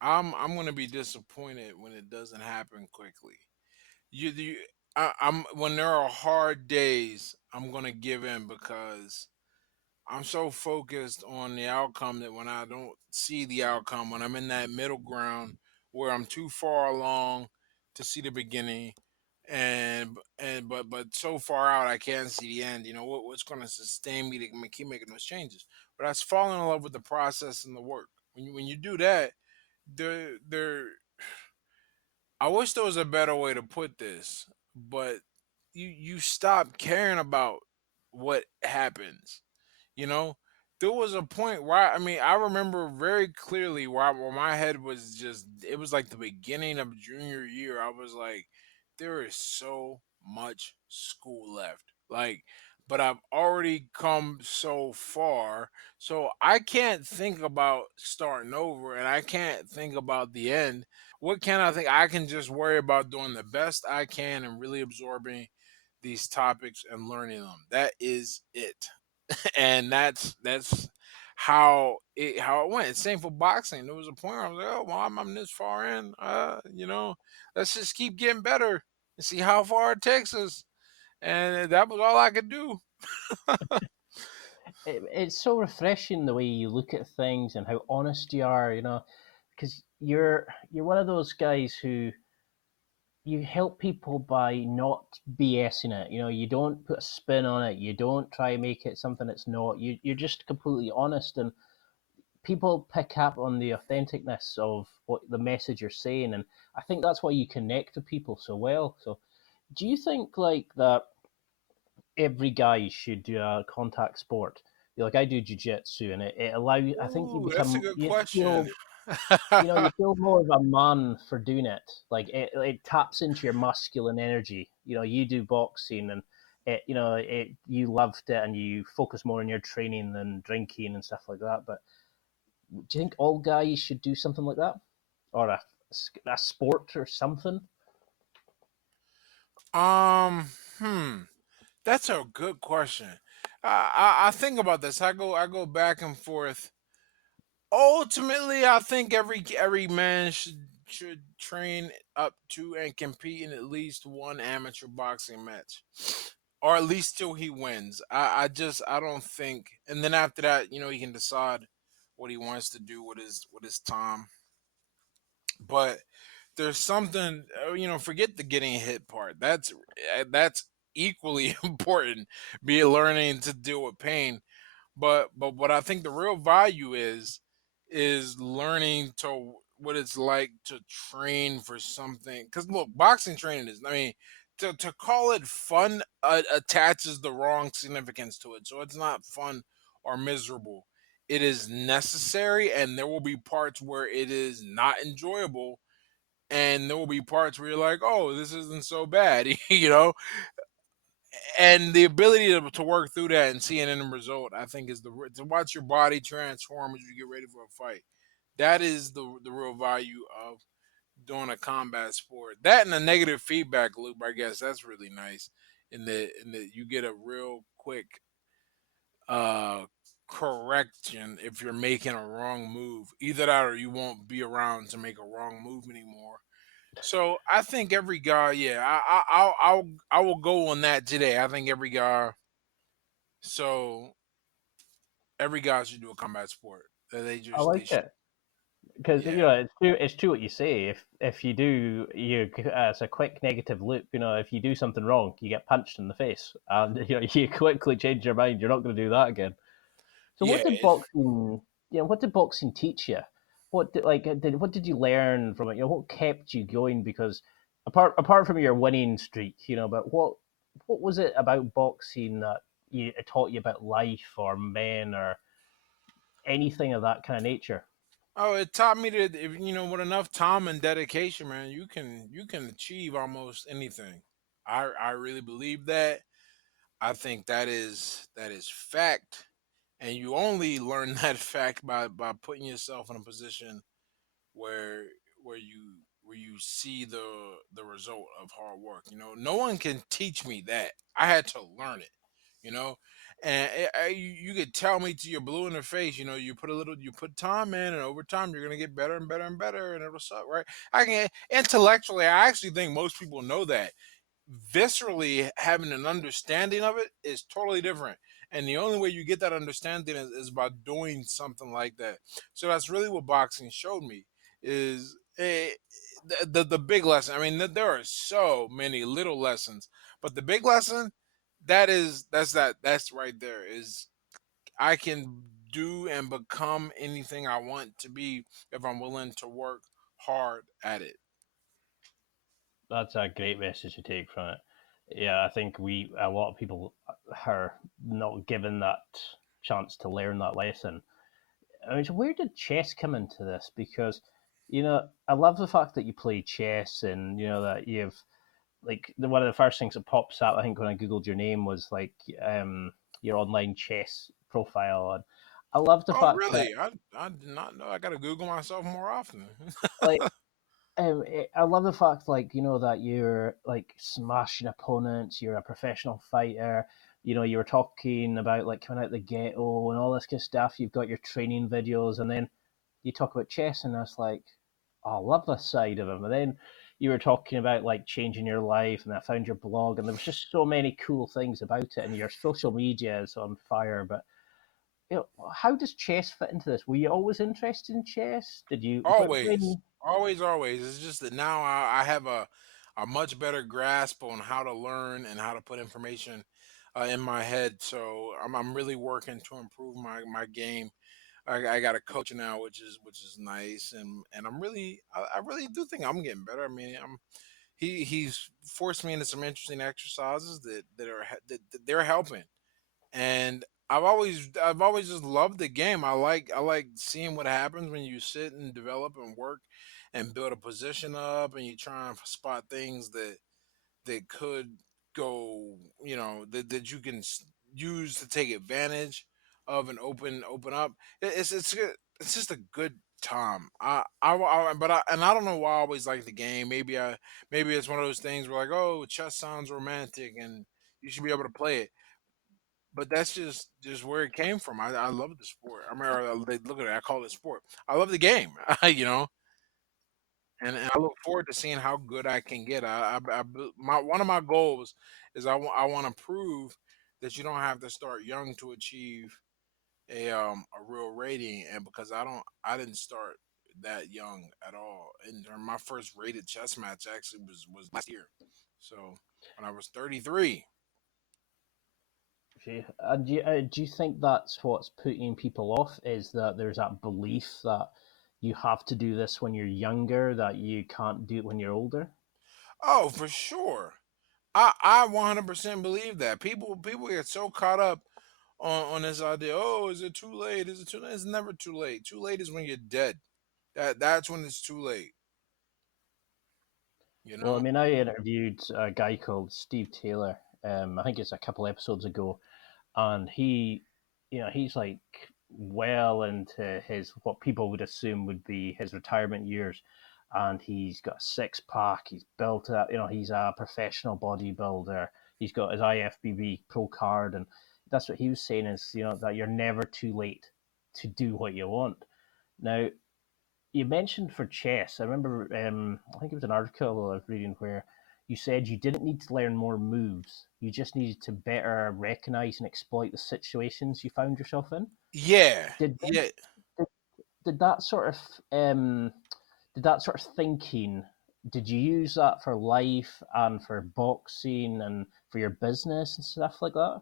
I'm gonna be disappointed when it doesn't happen quickly. You I'm when there are hard days, I'm gonna give in, because I'm so focused on the outcome that when I don't see the outcome, when I'm in that middle ground where I'm too far along to see the beginning, but so far out I can't see the end. What's going to sustain me to keep making those changes? But that's falling in love with the process and the work. When you do that, there. I wish there was a better way to put this, but you stop caring about what happens. You know, there was a point where I remember very clearly where my head was just, it was like the beginning of junior year. I was like, there is so much school left. Like, but I've already come so far. So I can't think about starting over, and I can't think about the end. What can I think? I can just worry about doing the best I can and really absorbing these topics and learning them. That is it. And that's how it went. Same for boxing. There was a point where I was like, oh well, I'm this far in. Let's just keep getting better and see how far it takes us. And that was all I could do. It's so refreshing the way you look at things and how honest you are, because you're one of those guys who you help people by not BSing it. You don't put a spin on it. You don't try to make it something it's not. You're just completely honest, and people pick up on the authenticness of what the message you're saying, and I think that's why you connect with people so well. So, do you think like that every guy should do a contact sport? Like I do jujitsu, and it allows. I think you Ooh, that's a become good you question. feel you feel more of a man for doing it. Like it taps into your masculine energy. You do boxing, and you loved it, and you focus more on your training than drinking and stuff like that. But do you think all guys should do something like that, or a sport or something? um, hmm, that's a good question. I think about this. I go back and forth. Ultimately, I think every man should train up to and compete in at least one amateur boxing match, or at least till he wins. I don't think, and then after that, he can decide what he wants to do with his time. But there's something, forget the getting hit part. That's equally important. Be learning to deal with pain, but what I think the real value is learning to what it's like to train for something. Because look, boxing training is, to call it fun attaches the wrong significance to it. So it's not fun or miserable. It is necessary, and there will be parts where it is not enjoyable, and there will be parts where you're like, oh, this isn't so bad, and the ability to work through that and see an end result, I think, is to watch your body transform as you get ready for a fight. That is the real value of doing a combat sport. That and a negative feedback loop, I guess, that's really nice. In that you get a real quick uh correction if you're making a wrong move. Either that, or you won't be around to make a wrong move anymore. So I think every guy, yeah, I will go on that today. I think every guy, so every guy should do a combat sport. That I they like should, it because yeah. it's true what you say. If you do it's a quick negative loop. If you do something wrong, you get punched in the face, and you quickly change your mind. You're not going to do that again. So Yeah, what did boxing, what did boxing teach you? What did you learn from it? What kept you going? Because apart from your winning streak, but what was it about boxing that it taught you about life or men or anything of that kind of nature? oh, it taught me that if with enough time and dedication, man, you can achieve almost anything. I really believe that. I think that is fact, and you only learn that fact by putting yourself in a position where where you where you see the result of hard work. No one can teach me that. I had to learn it. You know, and you could tell me to your blue in the face. You put time in, and over time you're gonna get better and better and better, and it'll suck, right? I can intellectually, I actually think most people know that. Viscerally, having an understanding of it is totally different, and the only way you get that understanding is by doing something like that. So that's really what boxing showed me is the big lesson. I mean, there are so many little lessons, but the big lesson, that's right there, is I can do and become anything I want to be if I'm willing to work hard at it. That's a great message to take from it. Yeah, I think a lot of people are not given that chance to learn that lesson. I mean, so where did chess come into this? Because, I love the fact that you play chess and, that you've, like, one of the first things that pops up, I think, when I Googled your name was, like, your online chess profile. And I love the Oh, fact that, really? I did not know. I got to Google myself more often. like, I love the fact, like, that you're like smashing opponents. You're a professional fighter. You were talking about like coming out the ghetto and all this kind of stuff. You've got your training videos, and then you talk about chess, and that's like, oh, I love this side of him. And then you were talking about like changing your life, and I found your blog, and there was just so many cool things about it, and your social media is on fire. But how does chess fit into this? Were you always interested in chess? Did you Always, when always, always. It's just that now I have a much better grasp on how to learn and how to put information in my head. So I'm really working to improve my game. I got a coach now, which is nice, and I really do think I'm getting better. I mean, he's forced me into some interesting exercises that they're helping, and I've always just loved the game. I like seeing what happens when you sit and develop and work and build a position up, and you try and spot things that could go, that you can use to take advantage of and open up. It's good. It's just a good time. I don't know why I always like the game. Maybe it's one of those things where like, oh, chess sounds romantic and you should be able to play it, but that's just where it came from. I love the sport. I mean, look at it. I call it sport. I love the game. And I look forward to seeing how good I can get. One of my goals is I want to prove that you don't have to start young to achieve a real rating, and because I didn't start that young at all. And my first rated chess match actually was last year, so when I was 33. do you think that's what's putting people off? Is that there's that belief that you have to do this when you're younger, that you can't do it when you're older? Oh, for sure. I 100% believe that people get so caught up on this idea. Oh, is it too late? Is it too late? It's never too late. Too late is when you're dead. That's when it's too late. You Well, I know. mean, I interviewed a guy called Steve Taylor. I think it's a couple episodes ago, and he's like well into his what people would assume would be his retirement years, and he's got a six pack. He's built up. He's a professional bodybuilder. He's got his IFBB pro card, and that's what he was saying is that you're never too late to do what you want. Now, you mentioned for chess. I remember, I think it was an article I was reading where you said you didn't need to learn more moves. You just needed to better recognize and exploit the situations you found yourself in. Yeah. Did Yeah. did, did that sort of did that sort of thinking? Did you use that for life and for boxing and for your business and stuff like that?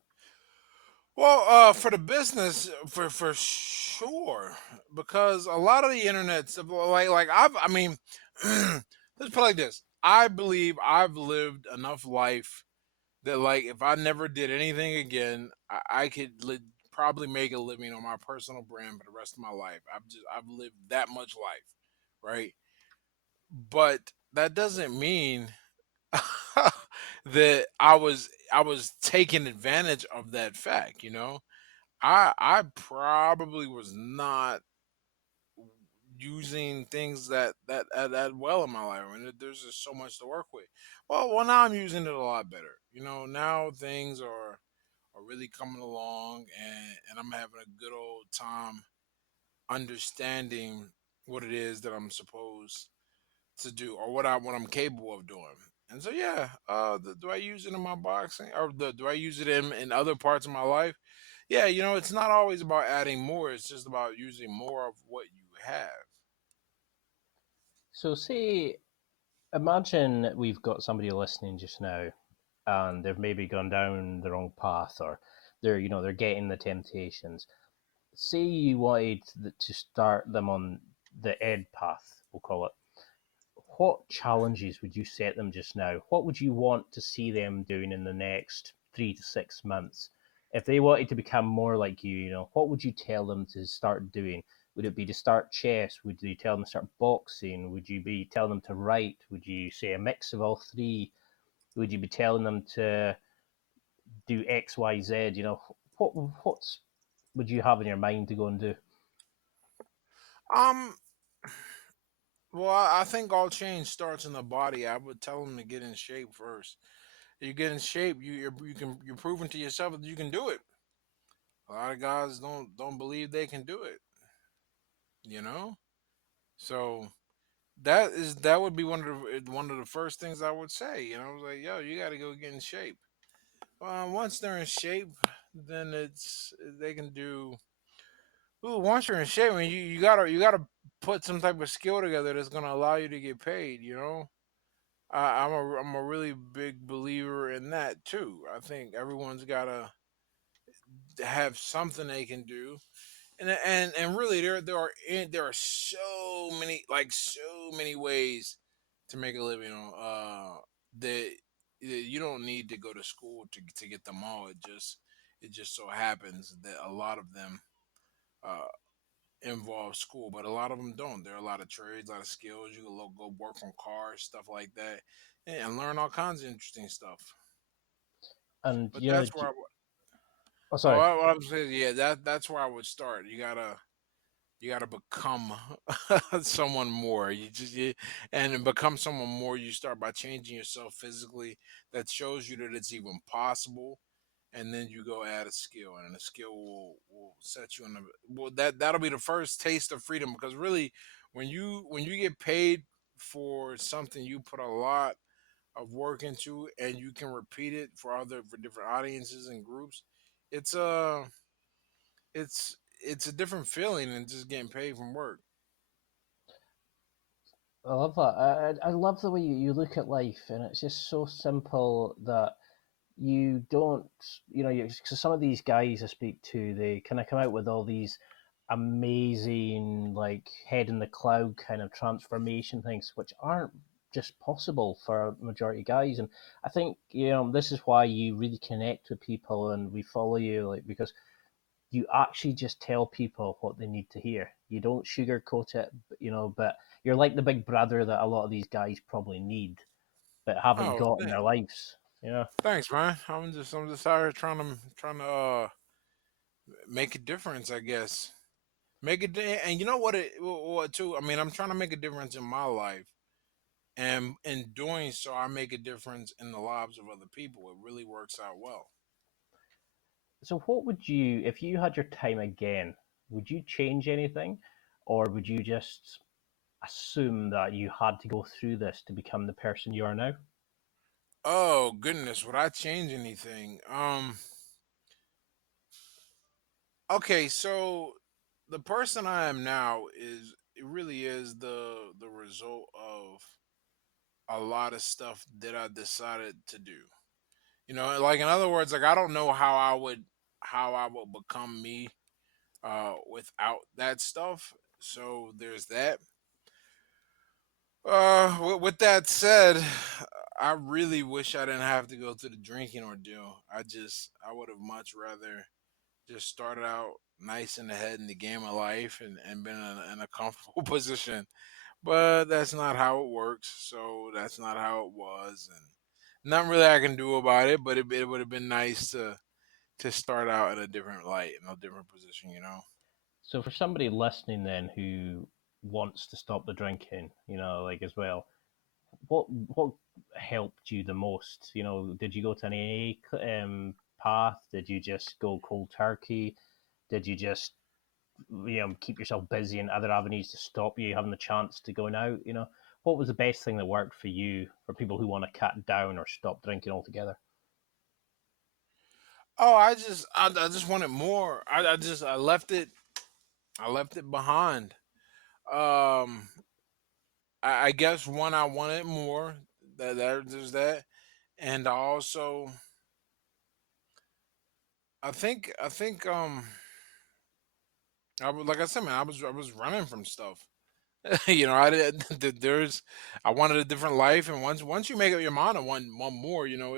Well, for the business, for sure, because a lot of the internet stuff, I mean, let's put it like this: I believe I've lived enough life that, like, if I never did anything again, I could probably make a living on my personal brand for the rest of my life. I've lived that much life, right? But that doesn't mean that I was taking advantage of that fact, you know. I probably was not using things that well in my life. I mean, there's just so much to work with. Well, now I'm using it a lot better. You know, now things are really coming along, and I'm having a good old time understanding what it is that I'm supposed to do, or what I'm capable of doing. And so yeah, do I use it in my boxing, or do I use it in other parts of my life? Yeah, you know, it's not always about adding more. It's just about using more of what you have. So, say, imagine we've got somebody listening just now, and they've maybe gone down the wrong path, or they're getting the temptations. Say you wanted to start them on the ed path, we'll call it. What challenges would you set them just now? What would you want to see them doing in the next 3 to 6 months? If they wanted to become more like you, what would you tell them to start doing? Would it be to start chess? Would you tell them to start boxing? Would you be telling them to write? Would you say a mix of all three? Would you be telling them to do X, Y, Z? What's would you have in your mind to go and do? Um, well, I think all change starts in the body. I would tell them to get in shape first. You get in shape, you're proving to yourself that you can do it. A lot of guys don't believe they can do it. You know, so that would be one of the first things I would say. You know, I was like, yo, you got to go get in shape. Once they're in shape, then they can do. Ooh, once you're in shape, I mean, you gotta put some type of skill together that's gonna allow you to get paid. You know, I'm a really big believer in that too. I think everyone's gotta have something they can do, and really there are so many ways to make a living on that you don't need to go to school to get them all. It just so happens that a lot of them uh involve school, but a lot of them don't. There are a lot of trades, a lot of skills. You can go work on cars, stuff like that, and learn all kinds of interesting stuff. And But that's where oh, oh, sorry. what I'm saying, yeah, that's where I would start. You gotta become someone more. And to become someone more, you start by changing yourself physically. That shows you that it's even possible, and then you go add a skill, and the skill will set you in the well. That'll be the first taste of freedom, because really, when you get paid for something you put a lot of work into, and you can repeat it for different audiences and groups, it's a it's a different feeling than just getting paid from work. I love that. I love the way you look at life, and it's just so simple that you don't, because some of these guys I speak to, they kind of come out with all these amazing, like, head in the cloud kind of transformation things, which aren't just possible for a majority of guys. And I think, this is why you really connect with people and we follow you, like, because you actually just tell people what they need to hear. You don't sugarcoat it, but you're like the big brother that a lot of these guys probably need, but haven't Oh, got in their lives. Yeah. thanks, man. I'm just out here trying to make a difference, I guess. And you know what? What too? I mean, I'm trying to make a difference in my life, and in doing so, I make a difference in the lives of other people. It really works out well. So, what would you, if you had your time again, would you change anything, or would you just assume that you had to go through this to become the person you are now? Oh goodness, would I change anything? Okay, so the person I am now it really is the result of a lot of stuff that I decided to do. You know, like, in other words, like, I don't know how I will become me without that stuff. So there's that. With that said, I really wish I didn't have to go through the drinking ordeal. I would have much rather just started out nice in the head in the game of life and been in a comfortable position. But that's not how it works. So that's not how it was, and nothing really I can do about it. But it would have been nice to start out in a different light, in a different position, you know. So for somebody listening then who wants to stop the drinking, like as well, what helped you the most? Did you go to an AA path? Did you just go cold turkey? Did you just keep yourself busy in other avenues to stop you having the chance to going out? What was the best thing that worked for you for people who want to cut down or stop drinking altogether? Oh, I just wanted more. I left it behind. Um, I guess one, I wanted more. There's that, and also I think like I said, man, I was running from stuff. You know, I did. There's I wanted a different life, and once you make up your mind on one more, you know,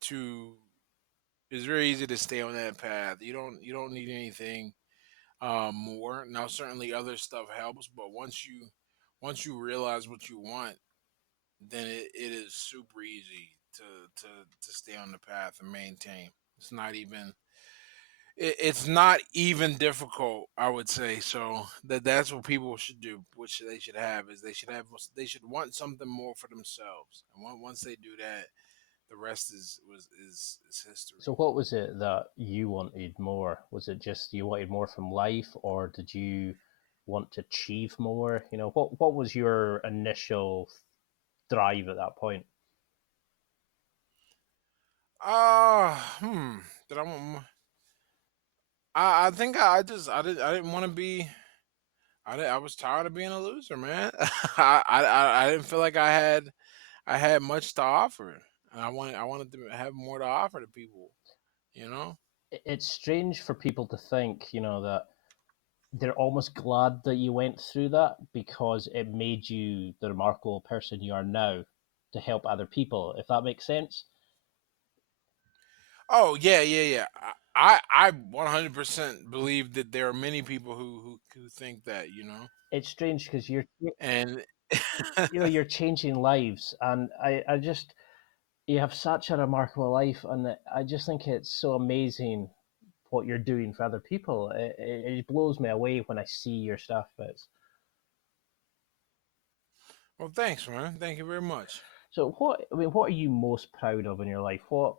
to it's very easy to stay on that path. You don't need anything more. Now certainly other stuff helps, but once you realize what you want, then it is super easy to stay on the path and maintain. It's not even difficult, I would say. So that's what people should do. Which they should have is they should want something more for themselves. And once they do that, the rest is history. So what was it that you wanted more? Was it just you wanted more from life, or did you want to achieve more? What was your initial drive at that point? Hmm. Did I want more? I think I didn't want to be. I was tired of being a loser, man. I didn't feel like I had much to offer, and I wanted to have more to offer to people. You know. It's strange for people to think, that they're almost glad that you went through that because it made you the remarkable person you are now to help other people, if that makes sense. Oh yeah, yeah, yeah. I 100% believe that there are many people who think that, you know, It's strange because and you're changing lives, and I just you have such a remarkable life, and I just think it's so amazing what you're doing for other people. It blows me away when I see your stuff. well, thanks, man. Thank you very much. So what are you most proud of in your life? What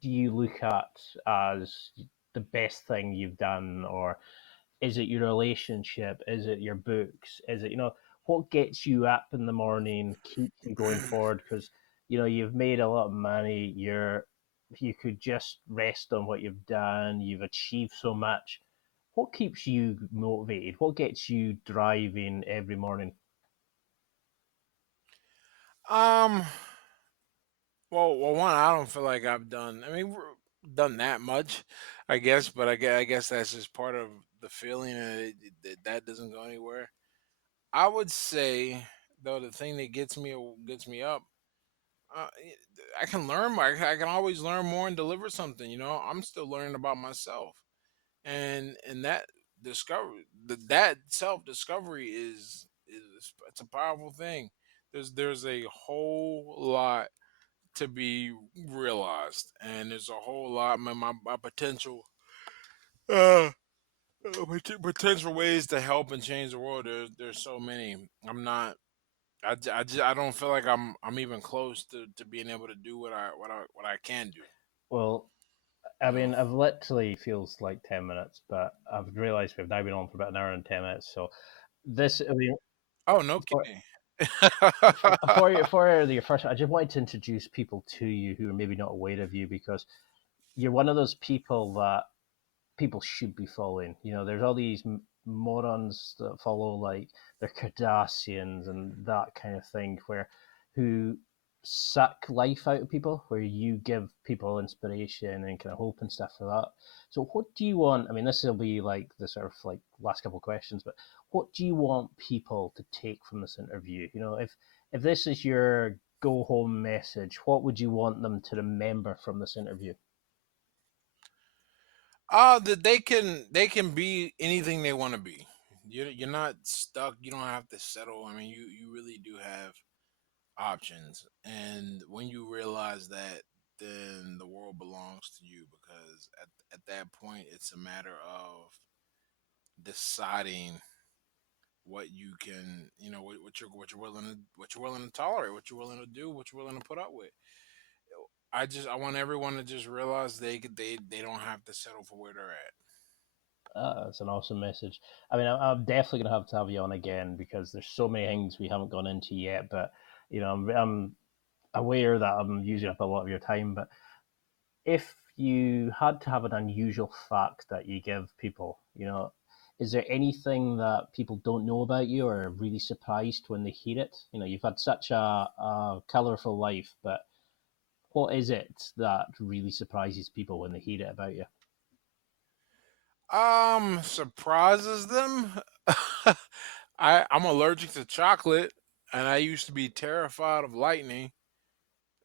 do you look at as the best thing you've done, or is it your relationship? Is it your books? Is it what gets you up in the morning, keeps you going forward? Because you've made a lot of money. You could just rest on what you've done. You've achieved so much. What keeps you motivated? What gets you driving every morning? Um, one, I don't feel like I've done. I mean, done that much, I guess, but I guess that's just part of the feeling, and that doesn't go anywhere. I would say though the thing that gets me up, uh, I can learn. I can always learn more and deliver something. You know, I'm still learning about myself, and that that self discovery is it's a powerful thing. There's a whole lot to be realized, and there's a whole lot my potential uh potential ways to help and change the world. There's so many. I'm not. I don't feel like I'm even close to being able to do what I can do. Well, I You know. mean, I've literally feels like 10 minutes, but I've realised we've now been on for about an hour and 10 minutes. So I mean, Oh, no for kidding. for your first, I just wanted to introduce people to you who are maybe not aware of you because you're one of those people that people should be following. There's all these morons that follow like the Kardashians and that kind of thing, who suck life out of people, where you give people inspiration and kind of hope and stuff like that. So what do you want? I mean, this will be like the sort of like last couple of questions, but what do you want people to take from this interview? You know, if this is your go home message, what would you want them to remember from this interview? That they can be anything they want to be. You're not stuck. You don't have to settle. I mean, you really do have options, and when you realize that, then the world belongs to you, because at that point it's a matter of deciding what you can, what you're willing to tolerate, what you're willing to do, what you're willing to put up with. I want everyone to just realize they don't have to settle for where they're at. That's an awesome message. I mean, I'm definitely going to have you on again because there's so many things we haven't gone into yet. But you know, I'm aware that I'm using up a lot of your time. But if you had to have an unusual fact that you give people, you know, is there anything that people don't know about you or are really surprised when they hear it? You know, you've had such a colorful life, but what is it that really surprises people when they hear it about you? Surprises them. I'm allergic to chocolate, and I used to be terrified of lightning.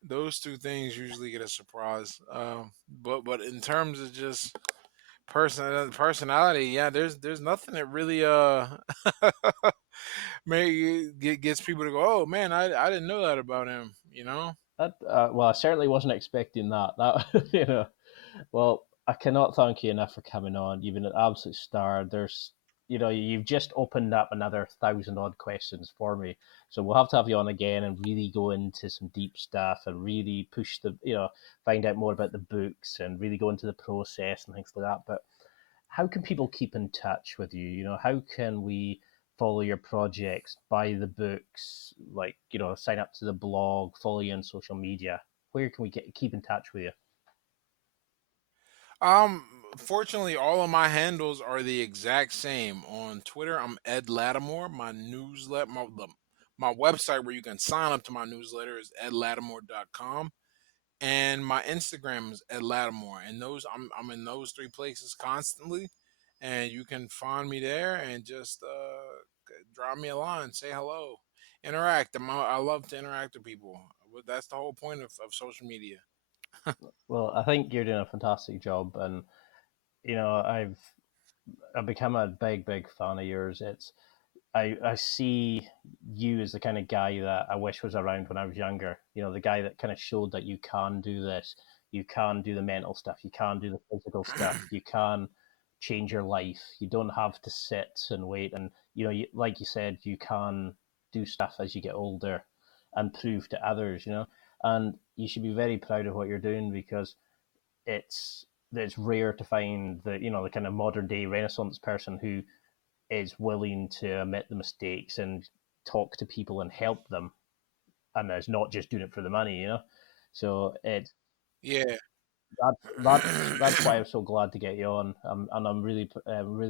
Those two things usually get a surprise. But in terms of just personality, yeah, there's nothing that really gets people to go, oh man, I didn't know that about him. That, well, I certainly wasn't expecting that. That you know, well, I cannot thank you enough for coming on. You've been an absolute star. There's, you know, you've just opened up another 1,000 odd questions for me. So we'll have to have you on again and really go into some deep stuff and really push the, you know, find out more about the books and really go into the process and things like that. But how can people keep in touch with you? You know, how can we follow your projects, buy the books, like, you know, sign up to the blog, follow you on social media? Where can we keep in touch with you? Um, Fortunately, all of my handles are the exact same. On Twitter, I'm Ed Lattimore. My website where you can sign up to my newsletter is edlattimore.com, and my Instagram is Ed Lattimore. And those I'm in those three places constantly, and you can find me there and just drop me a line, say hello, interact. I love to interact with people. That's the whole point of social media. Well, I think you're doing a fantastic job, and you know, I've become a big fan of yours. I see you as the kind of guy that I wish was around when I was younger. You know, the guy that kind of showed that you can do this, you can do the mental stuff, you can do the physical stuff, you can change your life. You don't have to sit and wait. And you know, like you said, you can do stuff as you get older and prove to others. You know, and you should be very proud of what you're doing because it's rare to find the, you know, the kind of modern day Renaissance person who is willing to admit the mistakes and talk to people and help them, and is not just doing it for the money, you know. So Yeah. that's why I'm so glad to get you on, and I'm really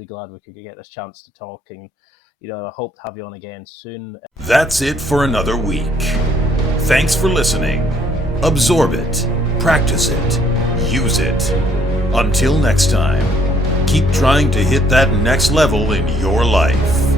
glad we could get this chance to talk, and you know, I hope to have you on again soon. That's it for another week. Thanks for listening. Absorb it, practice it, use it. Until next time, keep trying to hit that next level in your life.